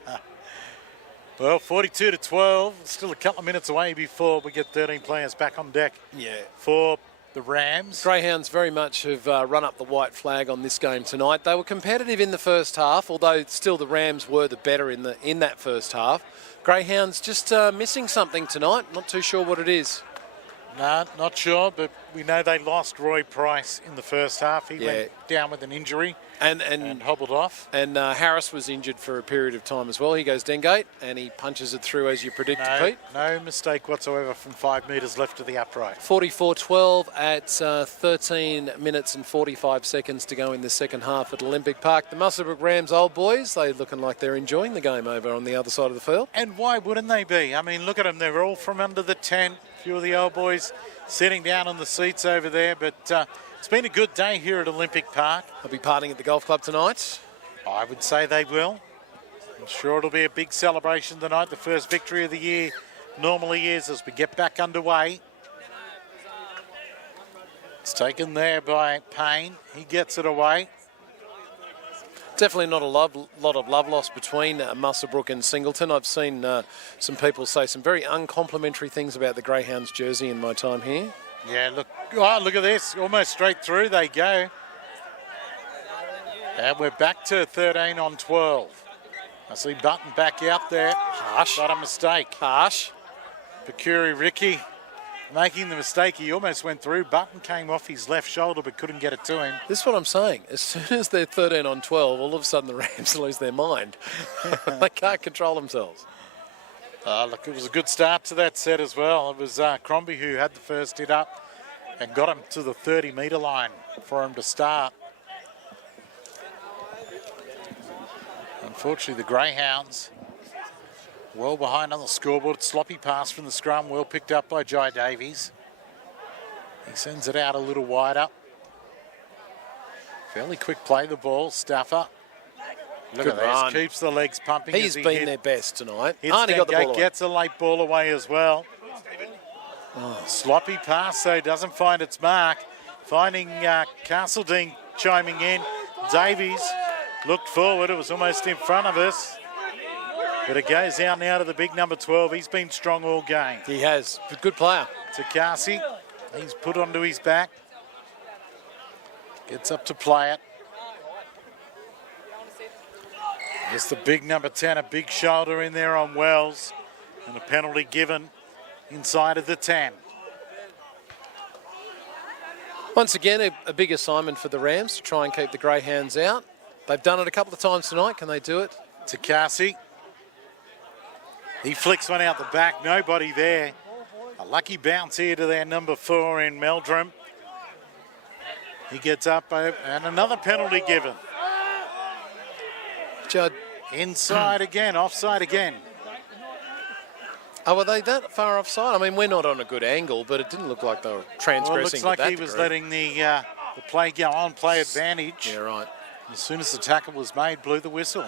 Well, 42-12. Still a couple of minutes away before we get 13 players back on deck. Yeah. For the Rams. Greyhounds very much have run up the white flag on this game tonight. They were competitive in the first half, although still the Rams were the better in that first half. Greyhounds just missing something tonight. Not too sure what it is. No, not sure, but we know they lost Roy Price in the first half. He went down with an injury and hobbled off. And Harris was injured for a period of time as well. He goes Dengate and he punches it through as you predicted, Pete. No mistake whatsoever from 5 metres left of the upright. 44-12 at 13 minutes and 45 seconds to go in the second half at Olympic Park. The Muswellbrook Rams old boys, they're looking like they're enjoying the game over on the other side of the field. And why wouldn't they be? I mean, look at them. They're all from under the tent. A few of the old boys sitting down on the seats over there. But it's been a good day here at Olympic Park. They'll be partying at the golf club tonight. I would say they will. I'm sure it'll be a big celebration tonight. The first victory of the year normally is as we get back underway. It's taken there by Payne. He gets it away. Definitely not a lot of love lost between Muswellbrook and Singleton. I've seen some people say some very uncomplimentary things about the Greyhounds jersey in my time here. Yeah, look at this. Almost straight through they go. And we're back to 13 on 12. I see Button back out there. Harsh. But a mistake. Harsh. Pecuri Ricky making the mistake. He almost went through. Button came off his left shoulder but couldn't get it to him. This is what I'm saying. As soon as they're 13 on 12, all of a sudden the Rams lose their mind. They can't control themselves. Look, it was a good start to that set as well. It was Crombie who had the first hit up and got him to the 30-metre line for him to start. Unfortunately, the Greyhounds well behind on the scoreboard. Sloppy pass from the scrum, well picked up by Jai Davies. He sends it out a little wider. Fairly quick play, the ball. Staffer. Look Good at run. this. Keeps the legs pumping. He's been their best tonight. Got the ball away. Gets a late ball away as well. Oh. Sloppy pass, so doesn't find its mark. Finding Castledine chiming in. Davies looked forward. It was almost in front of us. But it goes out now to the big number 12. He's been strong all game. He has. Good player. Takasi. He's put onto his back. Gets up to play it. It's the big number 10. A big shoulder in there on Wells. And a penalty given inside of the 10. Once again, a big assignment for the Rams to try and keep the Greyhounds out. They've done it a couple of times tonight. Can they do it? Takasi. He flicks one out the back. Nobody there. A lucky bounce here to their number 4 in Meldrum. He gets up and another penalty given. Judd. Inside again, offside again. Oh, were they that far offside? I mean, we're not on a good angle, but it didn't look like they were transgressing. Well, it looks like to that he was degree. letting the play go on, play advantage. Yeah, right. As soon as the tackle was made, blew the whistle.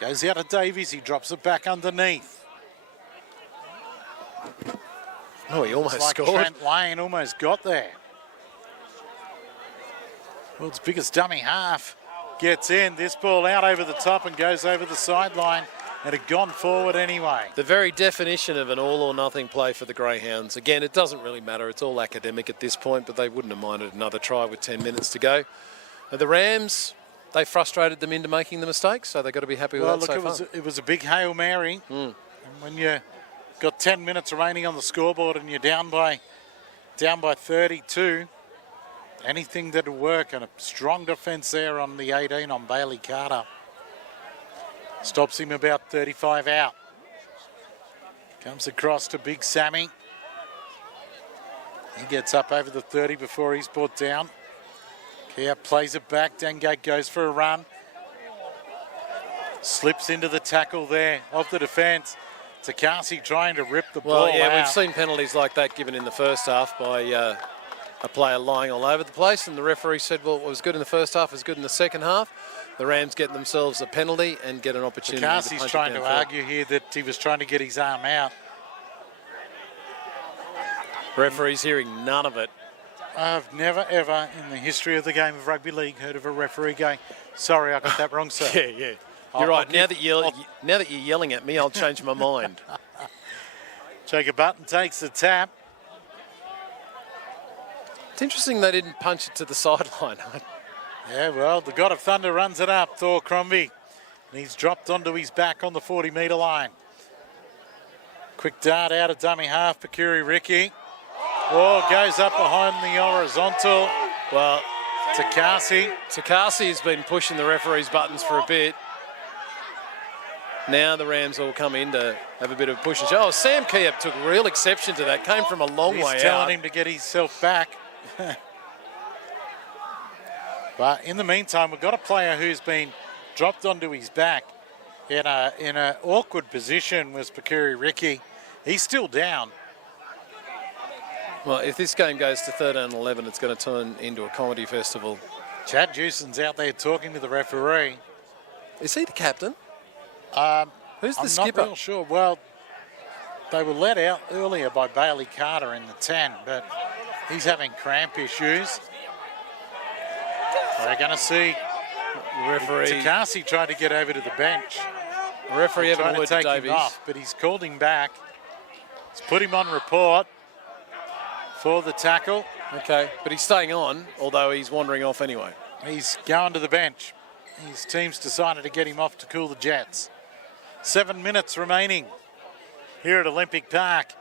Goes out to Davies. He drops it back underneath. Oh, he almost like scored. Trent Lane almost got there. World's biggest dummy half gets in. This ball out over the top and goes over the sideline. And had gone forward anyway. The very definition of an all-or-nothing play for the Greyhounds. Again, it doesn't really matter. It's all academic at this point, but they wouldn't have minded another try with 10 minutes to go. The Rams, they frustrated them into making the mistake, so they've got to be happy with that so far. It was a big Hail Mary. And when you got 10 minutes remaining on the scoreboard and you're down by down by 32. Anything that'll work, and a strong defence there on the 18 on Bailey Carter. Stops him about 35 out. Comes across to Big Sammy. He gets up over the 30 before he's brought down. Kia plays it back. Dengate goes for a run. Slips into the tackle there of the defence. Takasi trying to rip the ball Well, yeah, out. we've seen penalties like that given in the first half by a player lying all over the place, and the referee said, well, what was good in the first half is good in the second half. The Rams getting themselves a penalty and get an opportunity to punch Takasi's it trying to downfield. argue here that he was trying to get his arm out. Referee's hearing none of it. I've never, ever in the history of the game of rugby league heard of a referee going, sorry, I got that wrong, sir. Yeah. You're right. Now that you're yelling at me, I'll change my mind. Jacob Button takes the tap. It's interesting they didn't punch it to the sideline. Yeah, well, the God of Thunder runs it up, Thor Crombie. And he's dropped onto his back on the 40-metre line. Quick dart out of dummy half, Pakuri Ricky. Oh, goes up behind the horizontal. Well, Takasi. Takasi has been pushing the referee's buttons for a bit. Now the Rams all come in to have a bit of a push and shove. Oh, Sam Kiep took real exception to that. Came from a long way out. He's telling him to get himself back. But in the meantime, we've got a player who's been dropped onto his back in an awkward position was Pakuri Ricky. He's still down. Well, if this game goes to 13-11, it's going to turn into a comedy festival. Chad Jewson's out there talking to the referee. Is he the captain? Who's the I'm skipper? not real sure. Well, they were let out earlier by Bailey Carter in the 10, but he's having cramp issues. We're going to see Referee. Takasi tried to get over to the bench. The referee having Trying a to word to take him Davies. off, but he's called him back. He's put him on report for the tackle. Okay, but he's staying on, although he's wandering off anyway. He's going to the bench. His team's decided to get him off to cool the jets. 7 minutes remaining here at Olympic Park.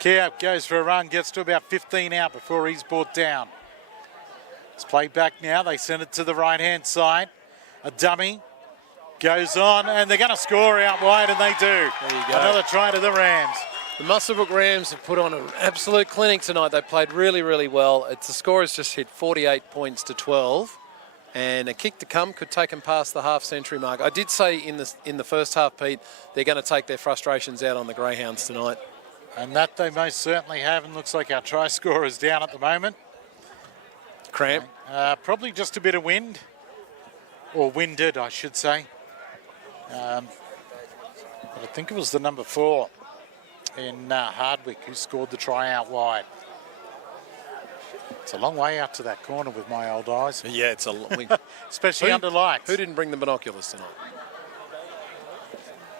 Kiep goes for a run, gets to about 15 out before he's brought down. It's played back now. They send it to the right-hand side. A dummy goes on, and they're going to score out wide, and they do. There you go. Another try to the Rams. The Muswellbrook Rams have put on an absolute clinic tonight. They played really, really well. The score has just hit 48 points to 12. And a kick to come could take them past the half-century mark. I did say in the first half, Pete, they're going to take their frustrations out on the Greyhounds tonight. And that they most certainly have, and looks like our try scorer is down at the moment. Cramp. Probably just a bit of wind, or winded, I should say. But I think it was the number 4 in Hardwick who scored the try out wide. It's a long way out to that corner with my old eyes. Yeah, it's a Especially under lights. Who didn't bring the binoculars tonight?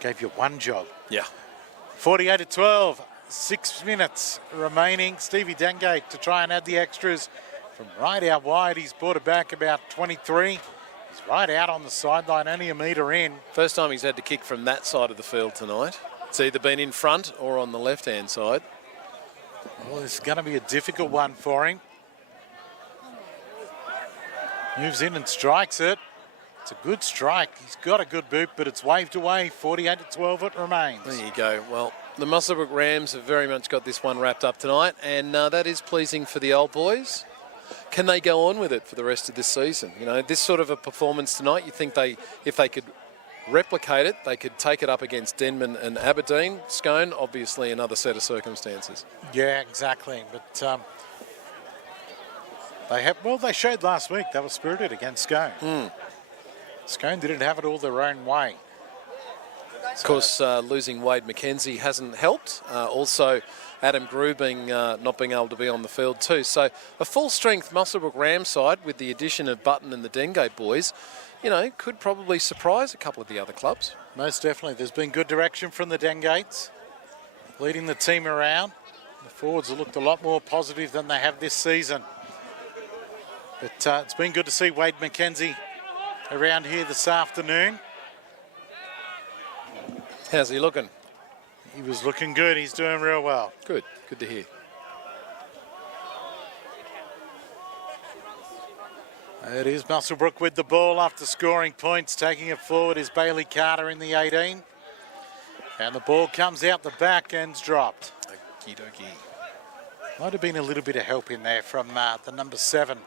Gave you one job. Yeah. 48-12, 6 minutes remaining. Stevie Dengate to try and add the extras from right out wide. He's brought it back about 23. He's right out on the sideline, only a metre in. First time he's had to kick from that side of the field tonight. It's either been in front or on the left-hand side. Well, this is going to be a difficult one for him. Moves in and strikes it. It's a good strike. He's got a good boot, but it's waved away. 48-12 it remains. There you go. Well, the Muswellbrook Rams have very much got this one wrapped up tonight, and that is pleasing for the old boys. Can they go on with it for the rest of this season? You know, this sort of a performance tonight, you think if they could replicate it, they could take it up against Denman and Aberdeen. Scone, obviously another set of circumstances. Yeah, exactly. But they showed last week they were spirited against Scone. Scone didn't have it all their own way. Of course, losing Wade McKenzie hasn't helped. Also, Adam Grew not being able to be on the field too. So a full-strength Muswellbrook Rams side with the addition of Button and the Dengate boys, you know, could probably surprise a couple of the other clubs. Most definitely. There's been good direction from the Dengates, leading the team around. The forwards have looked a lot more positive than they have this season. But it's been good to see Wade McKenzie around here this afternoon. How's he looking? He was looking good. He's doing real well. Good to hear. It is Muswellbrook with the ball after scoring points. Taking it forward is Bailey Carter in the 18. And the ball comes out the back and's dropped. Might have been a little bit of help in there from the number 7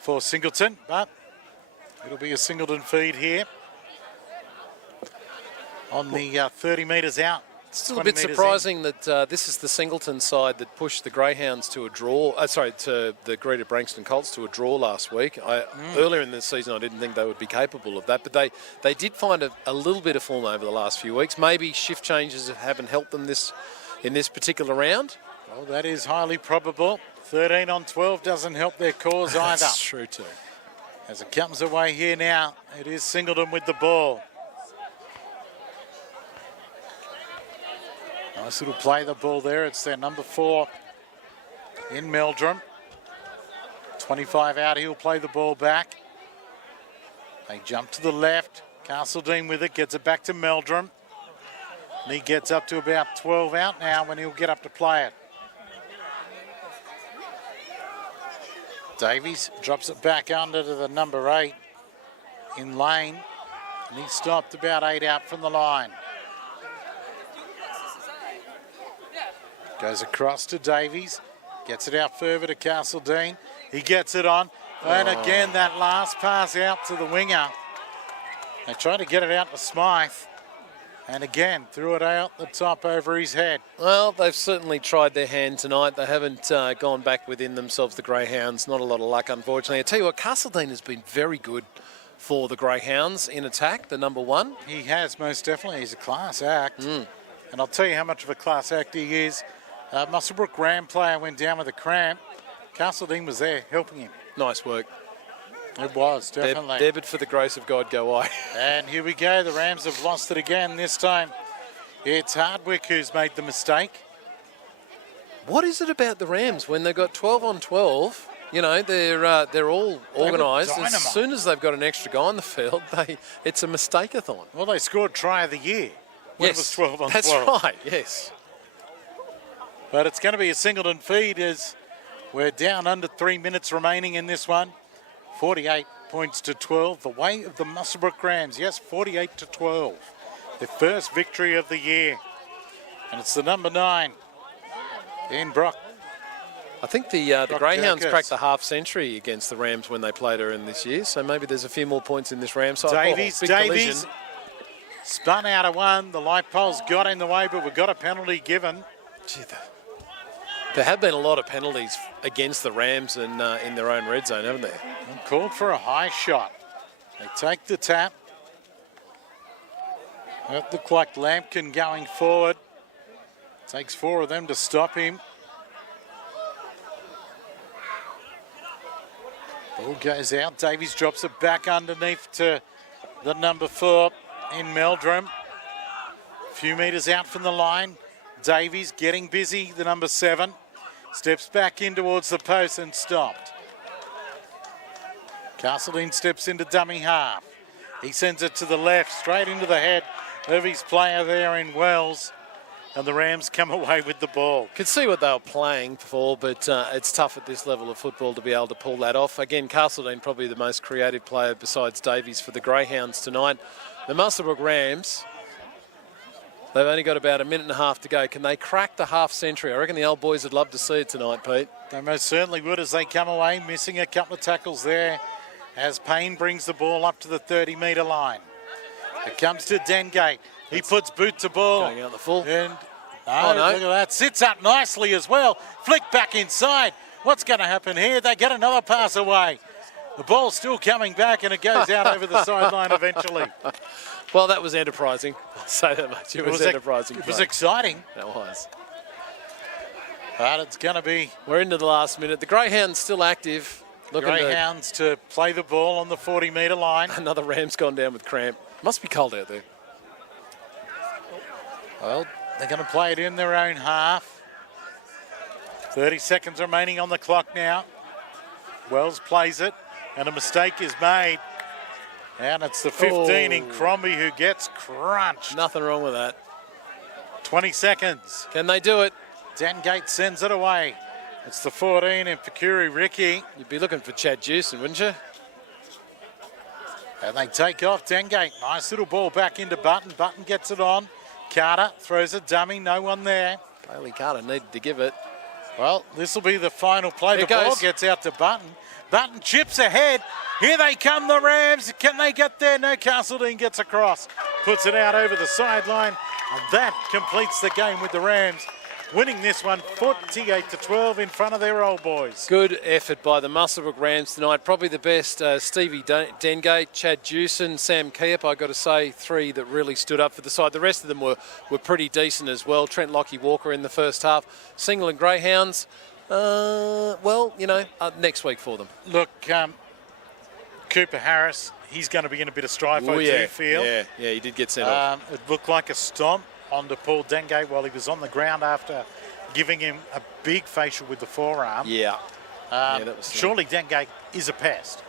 for Singleton, but it'll be a Singleton feed here on the 30 metres out. Still a bit surprising that this is the Singleton side that pushed the Greyhounds to a draw. To the Greater Branxton Colts to a draw last week. Earlier in the season, I didn't think they would be capable of that, but they did find a little bit of form over the last few weeks. Maybe shift changes haven't helped them in this particular round. Well, that is highly probable. 13 on 12 doesn't help their cause either. That's true too. As it comes away here now, it is Singleton with the ball. Nice little play the ball there. It's their number 4 in Meldrum. 25 out, he'll play the ball back. They jump to the left. Castledine with it, gets it back to Meldrum. And he gets up to about 12 out now when he'll get up to play it. Davies drops it back under to the number 8 in lane. And he stopped about 8 out from the line. Goes across to Davies, gets it out further to Castledine. He gets it on, and again that last pass out to the winger. They try to get it out to Smythe, and again threw it out the top over his head. Well, they've certainly tried their hand tonight. They haven't gone back within themselves, the Greyhounds. Not a lot of luck, unfortunately. I tell you what, Castledine has been very good for the Greyhounds in attack, the number 1. He has, most definitely. He's a class act. And I'll tell you how much of a class act he is. Muswellbrook Ram player went down with a cramp. Castledine was there helping him. Nice work. It was, definitely. Debit for the grace of God go I. And here we go. The Rams have lost it again. This time it's Hardwick who's made the mistake. What is it about the Rams when they've got 12 on 12? You know, they're all organised. As soon as they've got an extra guy on the field, it's a mistake-a-thon. Well, they scored try of the year when it was 12 on 12. That's right, yes. But it's going to be a Singleton feed as we're down under 3 minutes remaining in this one. 48 points to 12. The way of the Muswellbrook Rams. Yes, 48 to 12. Their first victory of the year. And it's the number 9 in Brock. I think the Greyhounds Jerkers cracked the half century against the Rams when they played her in this year. So maybe there's a few more points in this Rams side. Davies spun out of one. The light poles got in the way, but we got a penalty given. Gee, there have been a lot of penalties against the Rams in their own red zone, haven't there? Called for a high shot. They take the tap. That looked like Lampkin going forward. Takes 4 of them to stop him. Ball goes out. Davies drops it back underneath to the number 4 in Meldrum. A few metres out from the line. Davies getting busy, the number 7. Steps back in towards the post and stopped. Castledine steps into dummy half. He sends it to the left, straight into the head of his player there in Wells. And the Rams come away with the ball. Could see what they were playing for, but it's tough at this level of football to be able to pull that off. Again, Castledine probably the most creative player besides Davies for the Greyhounds tonight. The Muswellbrook Rams, they've only got about a minute and a half to go. Can they crack the half century? I reckon the old boys would love to see it tonight, Pete. They most certainly would as they come away, missing a couple of tackles there as Payne brings the ball up to the 30-metre line. It comes to Dengate. He puts boot to ball. Going out the full. And no. Look at that. Sits up nicely as well. Flick back inside. What's going to happen here? They get another pass away. The ball's still coming back and it goes out over the sideline eventually. Well, that was enterprising. I'll say that much. It was enterprising. It was exciting. It was. But it's going to be... We're into the last minute. The Greyhounds still active. Greyhounds to play the ball on the 40-metre line. Another Ram's gone down with cramp. Must be cold out there. Well, they're going to play it in their own half. 30 seconds remaining on the clock now. Wells plays it, and a mistake is made. And it's the 15 in Crombie who gets crunched. Nothing wrong with that. 20 seconds. Can they do it? Dengate sends it away. It's the 14 in Pekuri Ricky. You'd be looking for Chad Jewson, wouldn't you? And they take off Dengate. Nice little ball back into Button. Button gets it on. Carter throws a dummy. No one there. Bailey Carter needed to give it. Well, this will be the final play. Here The ball goes. gets out to Button. Button chips ahead. Here they come, the Rams. Can they get there? No, Castledine gets across. Puts it out over the sideline. And that completes the game with the Rams winning this one 48-12 in front of their old boys. Good effort by the Muswellbrook Rams tonight. Probably the best, Stevie Dengate, Chad Jewson, Sam Keep, I've got to say, three that really stood up for the side. The rest of them were pretty decent as well. Trent Lockie-Walker in the first half. Singleton Greyhounds, well, you know, next week for them. Look, Cooper Harris, he's going to be in a bit of strife, I do feel. Yeah, he did get sent off. It looked like a stomp onto Paul Dengate while he was on the ground after giving him a big facial with the forearm. That was surely Dengate is a pest.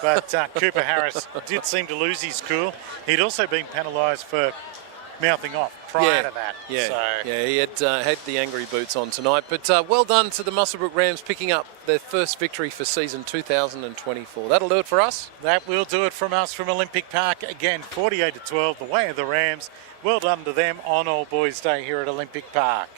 But Cooper Harris did seem to lose his cool. He'd also been penalised for mouthing off prior to that. He had the angry boots on tonight. But well done to the Muswellbrook Rams picking up their first victory for season 2024. That'll do it for us. That will do it from us from Olympic Park. Again, 48-12, the way of the Rams. Well done to them on All Boys Day here at Olympic Park.